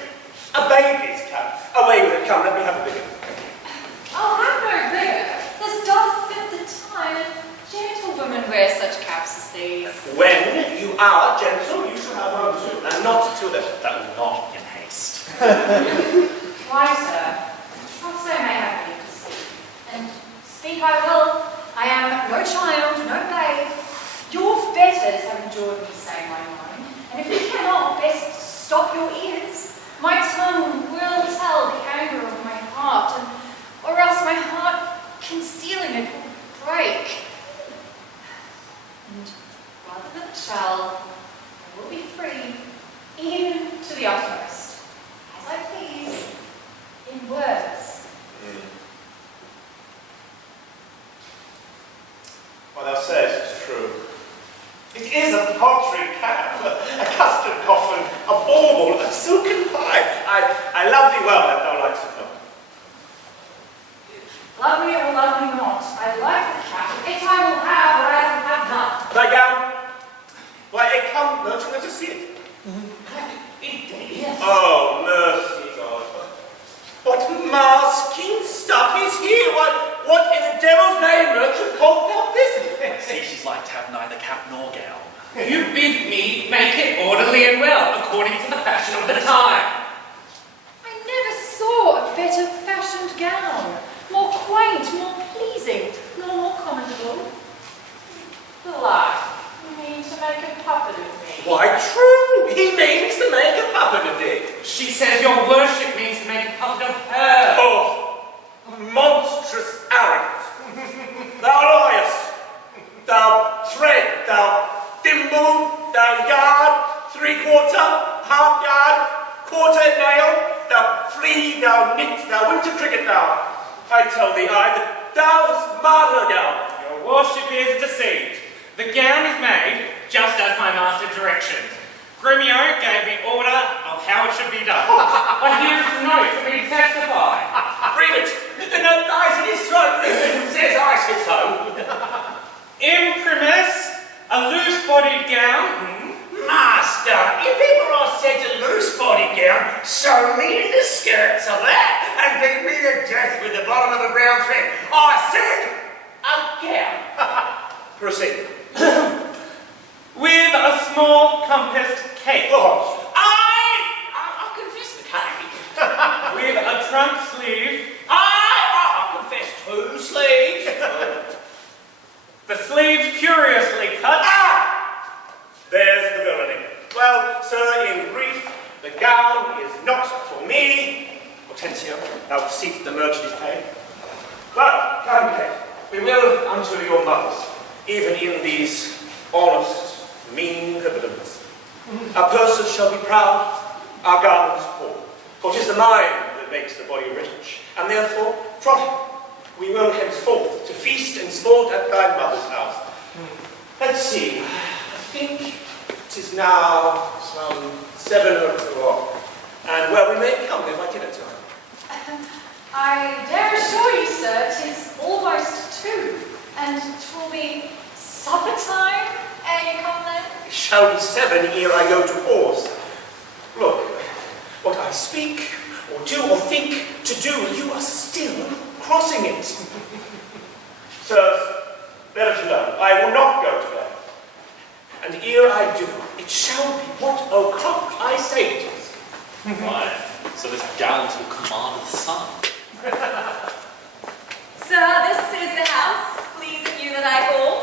a baby's cap. Away with it, come, let me have a bigger. I'll have no bigger. This doth fit the time, and gentlewomen wear such caps as these. When you are gentle, you shall have one too, and not too little. That will not in haste. Why, sir? Also may have leave to speak. And speak I will. I am no child, no babe. Your betters have endured me say my mind, and if you cannot, best stop your ears. My tongue will tell the anger of my heart, or else my heart concealing it will break. And rather than it shall, I will be free, even to the utmost, as I please, in words. What thou sayest is true. It is a paltry cap, a custard coffin, a bauble, a silken pie. I love thee well, that thou likest it not. Love me or love me not, I like the cap. It I will have, or I will have none. Thy gown? Why, come, merchant, let us see it. Yes. Oh, mercy, God. What masking stuff is here? What in the devil's name, merchant, called thou this? See, she's like to have neither cap nor gown. You bid me make it orderly and well, according to the fashion of the time. I never saw a better fashioned gown, more quaint, more pleasing, nor more commendable. Belike, you mean to make a puppet of me? Why, true, he means to make a puppet of thee. She says your worship means to make a puppet of her. Oh, monstrous arrogance. Thou liest, thou thread, thou thimble, thou yard, three-quarter, half yard, quarter nail, thou flea, thou knit, thou winter cricket, thou. I tell thee, that thou hast martyr gown. Your worship is deceived. The gown is made just as my master directions. Grumio gave me order of how it should be done. But here is the note for me to testify. Read it. The note lies in his throat. Says I said so. Imprimis, a loose-bodied gown. Master, if ever I said a loose-bodied gown, sew me in the skirts of that and beat me to death with the bottom of a brown thread. I said a gown. Proceed. With a small compassed cape. Oh, I confess the cake. With a trunk sleeve. I confess 2 sleeves. The sleeves curiously cut. there's the villainy. Well, sir, in brief, the gown is not for me. Hortensio, thou seek the merchant is paid. But, come, Kate, we will unto your mothers, even in these honest, mean habiliments. Our purses shall be proud, our garments poor. For 'tis the mind that makes the body rich, and therefore, from it, we will henceforth to feast and sport at thy mother's house. Let's see, I think 'tis now some 7:00, and well, we may come if I dinner time. I dare assure you, sir, 'tis almost 2, and 'twill be supper time ere you come then. It shall be 7 ere I go to horse. Look, what I speak, or do, or think to do, you are still crossing it. Sirs, let us alone. I will not go to bed. And ere I do, it shall be what o'clock I say it is. Right. So this gallant will command the sun. Sir, this is the house. Please you that I call.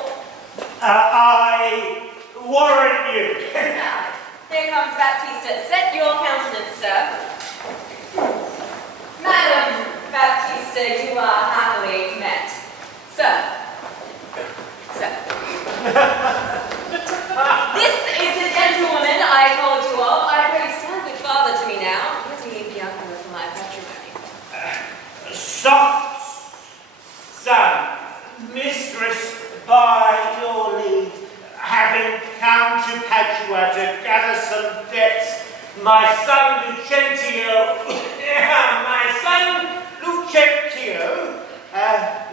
I warrant you. Now, here comes Baptista. Set your countenance, sir. so you are happily met. Sir. This is the gentlewoman I told you of. I pray stand good father to me now. Let me leave Bianca with my patrimony. Soft son, mistress, by your leave, having come to Padua to gather some debts, my son Lucentio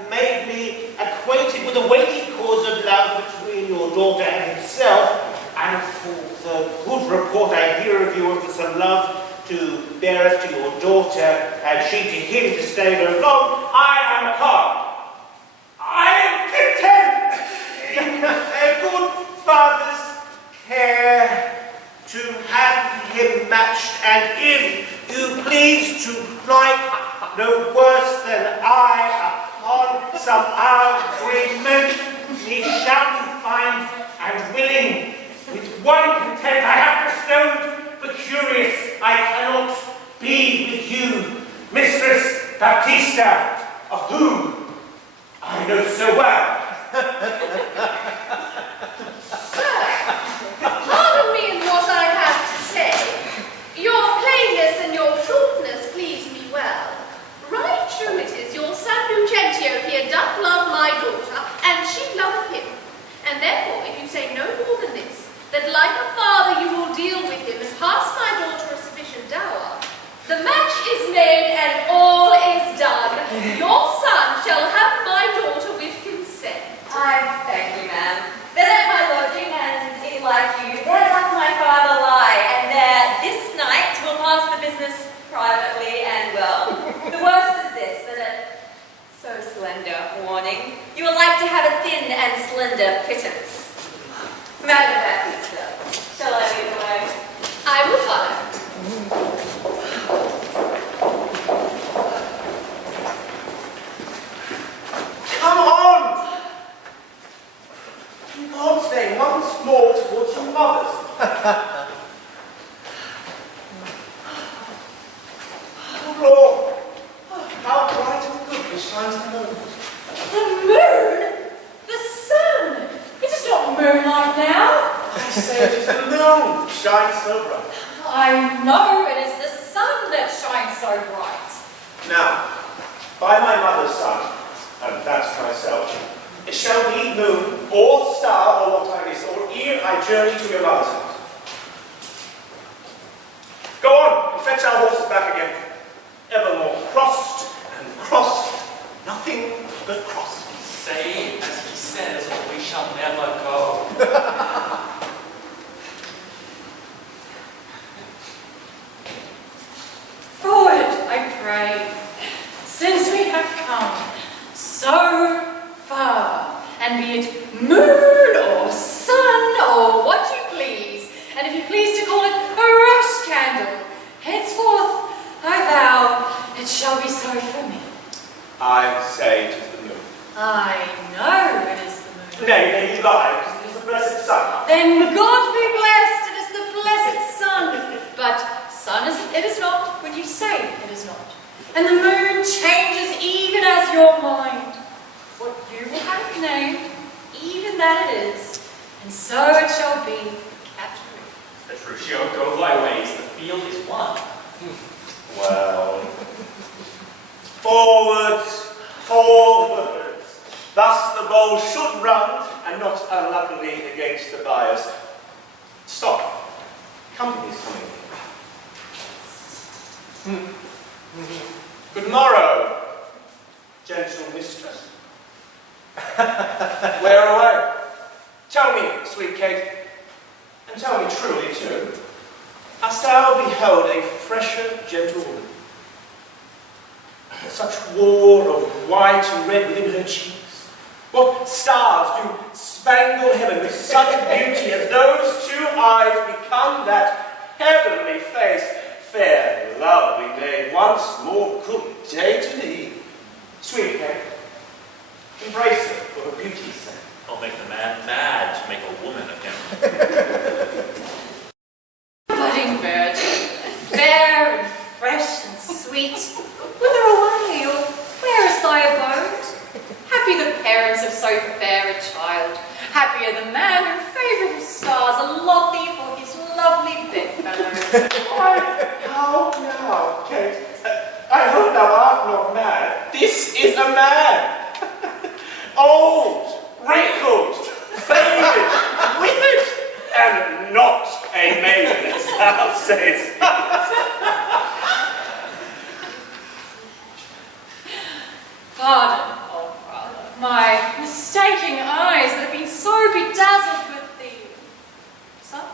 made me acquainted with the weighty cause of love between your daughter and himself, and for the good report I hear of you and for some love to bear us to your daughter, and she to him to stay no long, I am come. I am content in a good father's care to have him matched, and if you please to like no worse than I upon some agreement, he shall be fine and willing. With one content I have bestowed, but curious I cannot be with you, Mistress Baptista, of whom I know so well. Pardon me in what I have to say. Your plainness and your shortness please me well. Right true it is, your son Lucentio here doth love my daughter, and she loveth him. And therefore, if you say no more than this, that like a father you will deal with him and pass my daughter a sufficient dower, the match is made and all is done. Your son shall have my daughter with consent. I thank you, ma'am. There at my lodging, and it like you, there doth my father lie, and there this night we'll pass the business privately and well. The worst is this, that at so slender warning, you will like to have a thin and slender pittance. Madam Baptista, shall I lead the way? I will follow. Come on! In God's name, once more towards your mothers. Oh, Lord, how bright and goodly shines the moon. The moon? The sun? It is not moonlight now. I say it is the moon shines so bright. I know it is the sun that shines so bright. Now, by my mother's son, and that's myself, it shall be moon, or star, or what I miss, or ere I journey to your mother's house. Go on, and fetch our horses back again. Evermore crossed and crossed, nothing but crossed. Say as he says, or we shall never go. Forward, I pray, since we have come so far, and be it moon or sun or what you please, and if you please to call it a rush candle, henceforth I vow it shall be so for me. I say it is the moon. I know it is the moon. Nay, you lie, because it is the blessed sun. Then God be blessed, it is the blessed sun. But sun it is not when you say it is not. And the moon changes even as your mind. What you will have it named, even that it is, and so it shall be. Catherine. Petruchio, go thy ways, the field is won. Well, forwards, forwards. Thus the bowl should run, and not unluckily against the bias. Stop. Company's coming. Good morrow, gentle mistress. Where away? Tell me, sweet Kate, and tell me truly too, hast thou beheld a fresher gentlewoman? Such war of white and red within her cheeks. What stars do spangle heaven with such beauty as those two eyes become that heavenly face? Fair lovely maid, once more good day to thee. Sweet Kate, embrace her for her beauty's sake. I'll make the man mad to make a woman of him. Budding virgin, fair and fresh and sweet, whither away or where Why, how now, Kate? I hope thou art not mad. This is a man. Old, wrinkled, faded, withered, and not a maiden, as thou sayest. Pardon, old brother, my mistaking eyes that have been so bedazzled with the sun,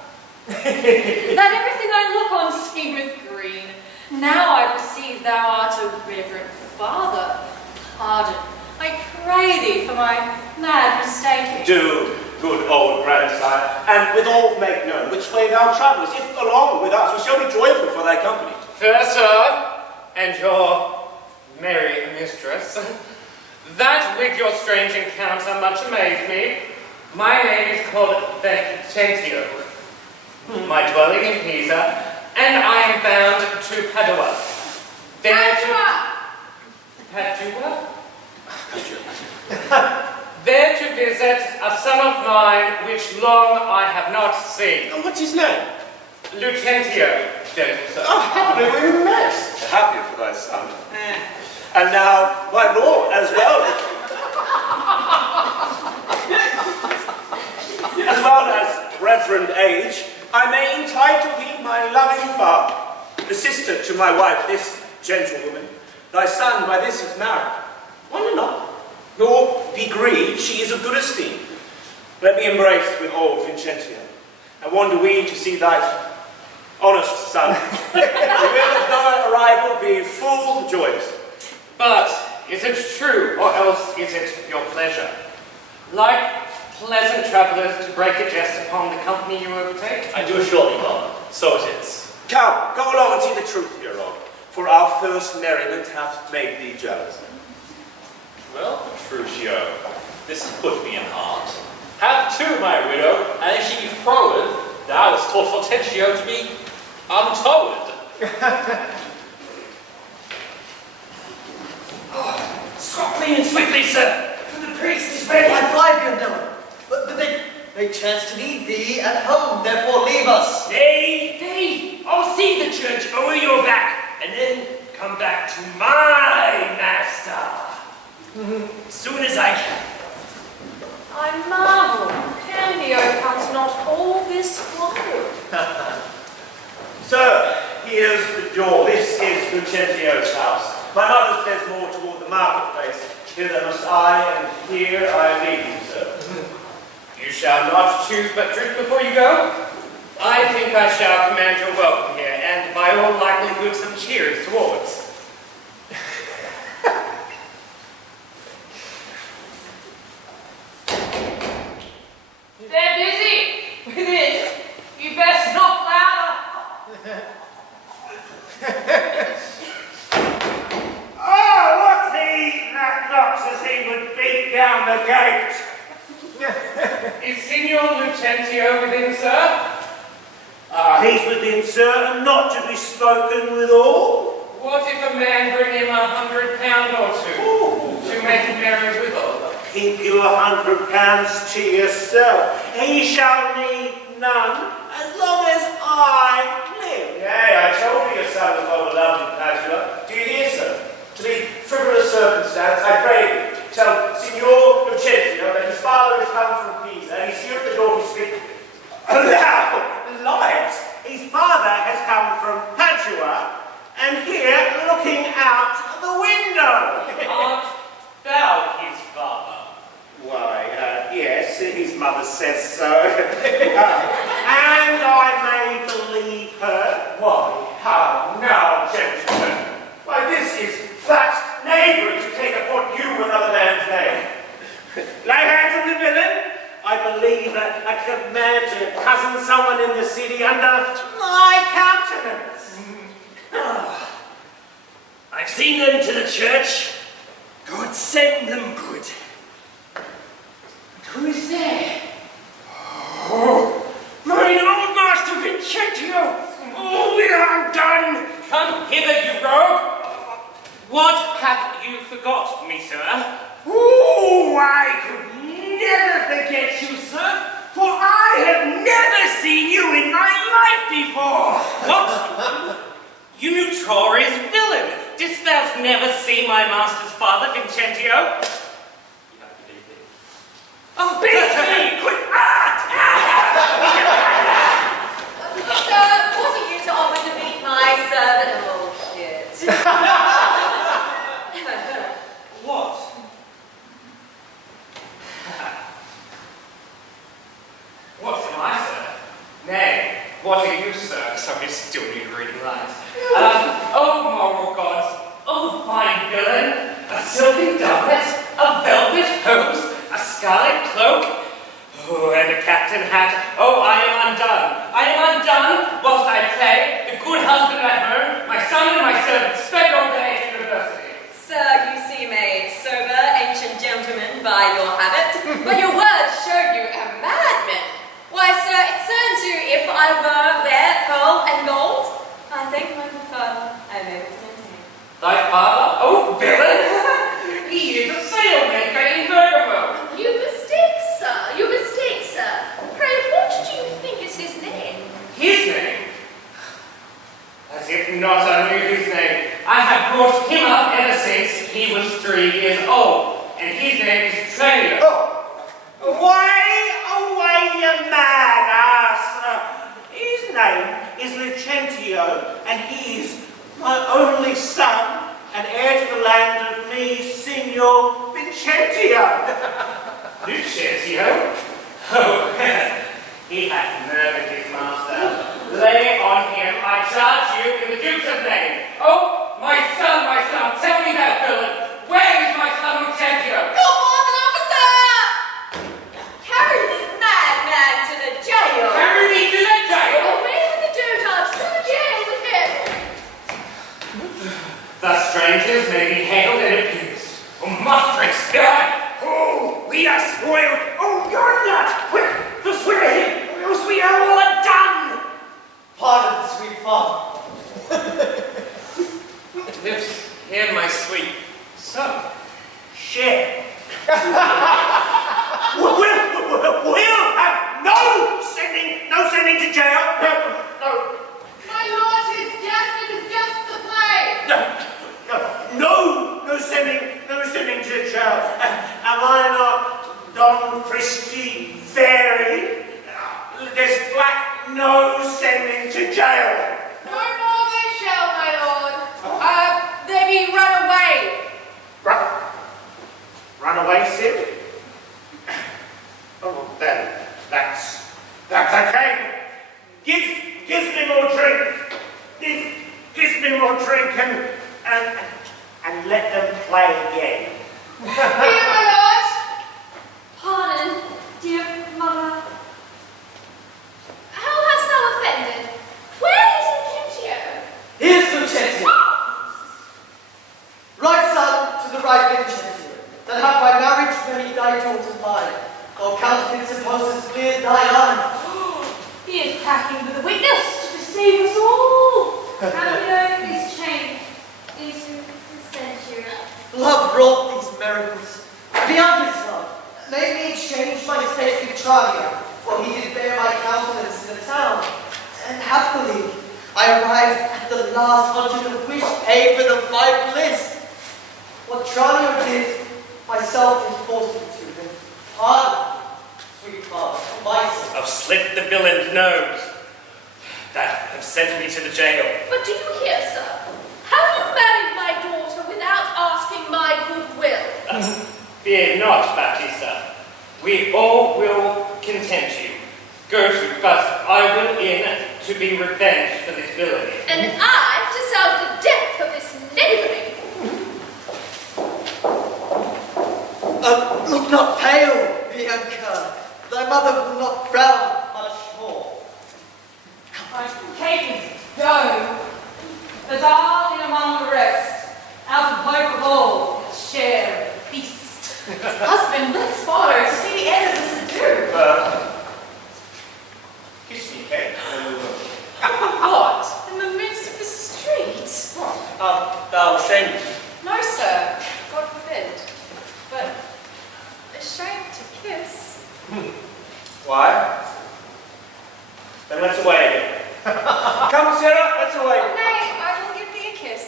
that everything I look on seemeth green. Now I perceive thou art a reverend father. Pardon, I pray thee for my mad mistaking. Do, good old grandsire, and withal make known which way thou travellest. If along with us, we shall be joyful for thy company. Fair sir, and your merry mistress, that with your strange encounter much amazed me. My name is called Vincentio. My dwelling in Pisa, and I am bound to Padua. Padua? There to visit a son of mine which long I have not seen. And what's his name? Lucentio, gentle sir. Oh, happily we met. Happy for thy son. And now, my lord, as well as reverend age, I may entitle thee my loving father, the sister to my wife, this gentlewoman. Thy son by this is married. Wonder not, nor be grieved, she is of good esteem. Let me embrace with old Vincentio, and wonder we to see thy honest son. The will of thy arrival be full joyous. But is it true, or else is it your pleasure? Like pleasant travellers to break a jest upon the company you overtake? I do assure thee, Father, so it is. Come, go along and see the truth hereof, for our first merriment hath made thee jealous. Well, Petruchio, this has put me in heart. Have too, my widow, and if she be froward, thou hast taught Hortensio to be untoward. Softly and swiftly, sir, for the priest is ready. My fly, Biondello. But they chance to need thee at home, therefore leave us. They, I'll see the church over your back, and then come back to my master. As soon as I can. I marvel, Cambio comes not all this while. Sir, here's the door. This is Lucentio's house. My mother says more toward the marketplace. Hither must I, and here I leave you, sir. You shall not choose but drink before you go. I think I shall command your welcome here, and by all likelihood some cheers towards. They're busy within. You best knock louder. Oh, what's he that knocks as he would beat down the gate? Is Signor Lucentio within, sir? He's within, sir, and not to be spoken withal. What if a man bring him £100 or two to make merry withal? Keep you £100 to yourself. He shall need none as long as I live. Yea, I told you your son was well beloved in Padua. Do you hear, sir? To the frivolous circumstance, I pray you, tell Signor Lucentio that his father has come from Pisa, and he's here at the door to speak with him. Allow, liars, his father has come from Padua, and here looking out the window. Art thou his father? Why, yes, his mother says so. And I may believe her. Why, how now, gentlemen? Why, this is flat knavery to take upon you another man's name. Lay hands on the villain. I believe that I command to cozen someone in the city under my countenance. I've seen them to the church. God send them good. Who is there? Oh, my old master Vincentio! Oh, we are undone! Come hither, you rogue! What have you forgot, me, sir? Oh, I could never forget you, sir, for I have never seen you in my life before. What You notorious villain! Didst thou never see my master's father, Vincentio? Oh, beat me! Quick! Sir, what are you to offer to beat my servant? Oh, shit. What? What am I, sir? Nay, what are you, sir? Sorry, still need reading lines. Oh, moral gods, oh, fine villain, a silken doublet, a velvet hose, a scarlet cloak, oh, and a captain hat. Oh, I am undone. I am undone whilst I play the good husband at home, my son and my servant spend all day at university. Sir, you seem a sober, ancient gentleman by your habit, but your words show you a madman. Why, sir, it turns you if I were there, pearl and gold. I thank my father I am able to entertain. Thy father? Oh, villain! He is a sailmaker in Bergamo. You mistake, sir. You mistake, sir. Pray, what do you think is his name? His name? As if not I knew his name. I have brought him up ever since he was 3 years old, and his name is Trenio. Away, you mad ass! His name is Lucentio, and he is my only son, and heir to the land of me, Signor Vincentio. Lucentio? Oh, he hath murdered his master. Lay on him, I charge you, in the Duke's name. Oh, my son, tell me that, villain. Where is my son Lucentio? Your pardon, officer! Carry this madman to the jail. Carry me to the jail? Away with the dotard, to the jail with him. The strangers may be hailed and abused. Oh, mustering spirit! Oh, we are spoiled! Oh, you're not! Quick, forswear him, or else we are all undone! Pardon, sweet father. Lives here, my sweet son. Shit! We'll have no sending to jail! No. My lord, his justice is just the play. No sending to jail. Am I not Don Christie Fairy? There's flat no sending to jail. No more they shall, my lord. They be run away. Run away, Sid? Oh, then, that's okay. Give me more drink. Give me more drink and let them play again. Here, my lord. Pardon, dear mother. How hast thou offended? Where is Lucentio? Here's Lucentio. Right son to the right Vincentio, that have by marriage made thy daughter mine. Thou countenance imposes clear thine eye. He is packing with a witness to deceive us all. How know this change into Lucentio? Love wrought these miracles. Beyond his love, made me exchange my estate with Tranio, for he did bear my countenance in the town. And happily, I arrived at the last hundred of which paid for the 5 bliss. What Tranio did, myself is forced to him. Pardon, sweet father, for my sake. I've slit the villain's nose. That have sent me to the jail. But do you hear, sir? Have you married my daughter without asking my goodwill? Fear not, Baptista. We all will content you. Gertrude, but I will in to be revenged for this villainy. And I to sound the depth of this knavery. Look not pale, Bianca. Thy mother will not frown much more. Cake dough, the darling among the rest, out of hope of all, share a feast. Husband, let's follow to see the end of this ado. Kiss me, Kate. What? In the midst of the street? Thou ashamed. No, sir. God forbid. But ashamed to kiss. Why? Then let's away again. Come, Sarah, let's away. Nay, I will give thee a kiss.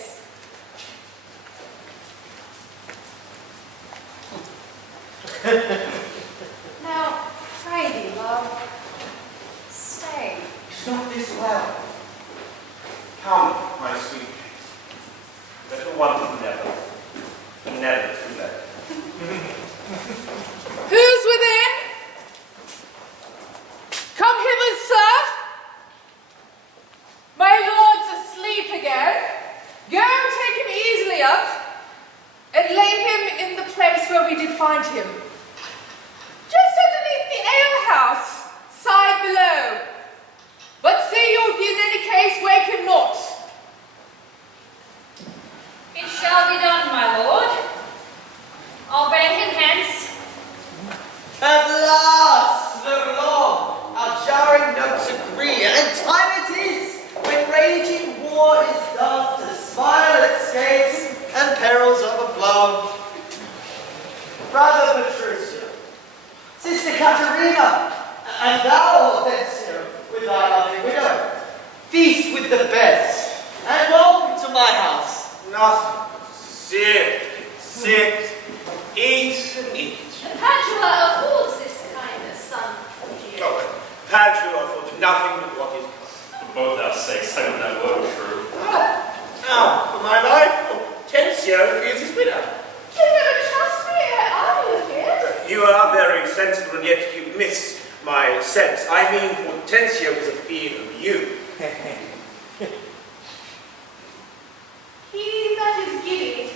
Now, pray thee, love, stay. It's not this well. Come, my sweet. Better once than never. And never too late. Who's within? Come hither, sir. My lord's asleep again. Go take him easily up, and lay him in the place where we did find him. Just underneath the alehouse, side below. But see you in any case wake him not. It shall be done, my lord. I'll bring him hence. At last, the long, our jarring notes agree, and time it is when raging war is done to smile at escapes and perils overflown. Brother Patricio, Sister Caterina, and thou, Hortensio, with thy loving widow, feast with the best, and welcome to my house. Nothing. Sit, eat, and eat. Padua affords this kindness, son. Oh, Padua affords nothing but what is For both our sakes, I know that word true. Now, for my life, Hortensio fears his widow. You never trust me, I will fear. You are very sensible, and yet you miss my sense. I mean, Hortensio is afeard of you. He that is giddy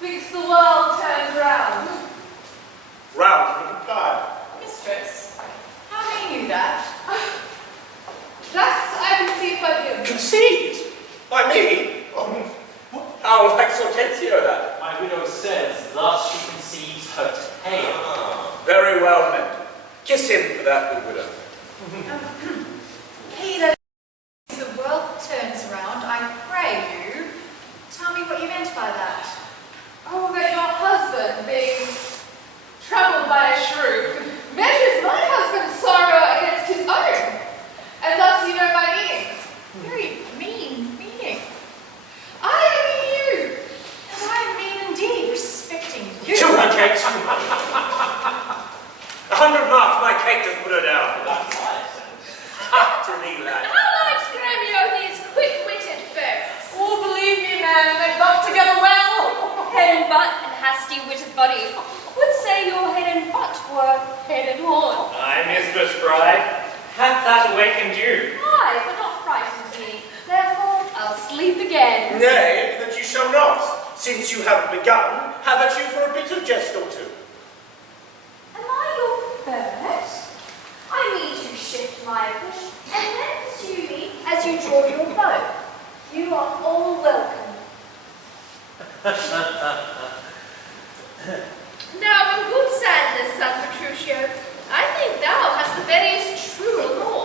thinks the world turns round. Round to the reply. Mistress, how mean you that? Thus I conceive by him. Conceived? By me? Oh, how likes Hortensio that? My widow says, thus she conceives her tale. Ah, very well meant. Kiss him for that, good widow. He that the world turns around, I pray you, tell me what you meant by that. Oh, that your husband, being troubled by a shrew, measures my husband's sorrow against his own. And thus you know my meaning. Very mean meaning. I mean you. And I mean indeed, respecting you. 200 cakes. 100 marks, my cake does put her down. Ha, to thee, lad. How likes Gremio his quick-witted foes? Oh, believe me, man, they got together well. Head and butt and hasty-witted body. Would say your head and butt were head and horn. Aye, Mistress Bride. Hath that awakened you? Aye, but not frightened me. Therefore, I'll sleep again. Nay, that you shall not. Since you have begun, have at you for a bit of jest or two. Am I your bird? I mean to shift my push and then pursue me as you draw your bow. You are all welcome. Now, in good sadness, son Petruchio, I think thou hast the veriest true lord.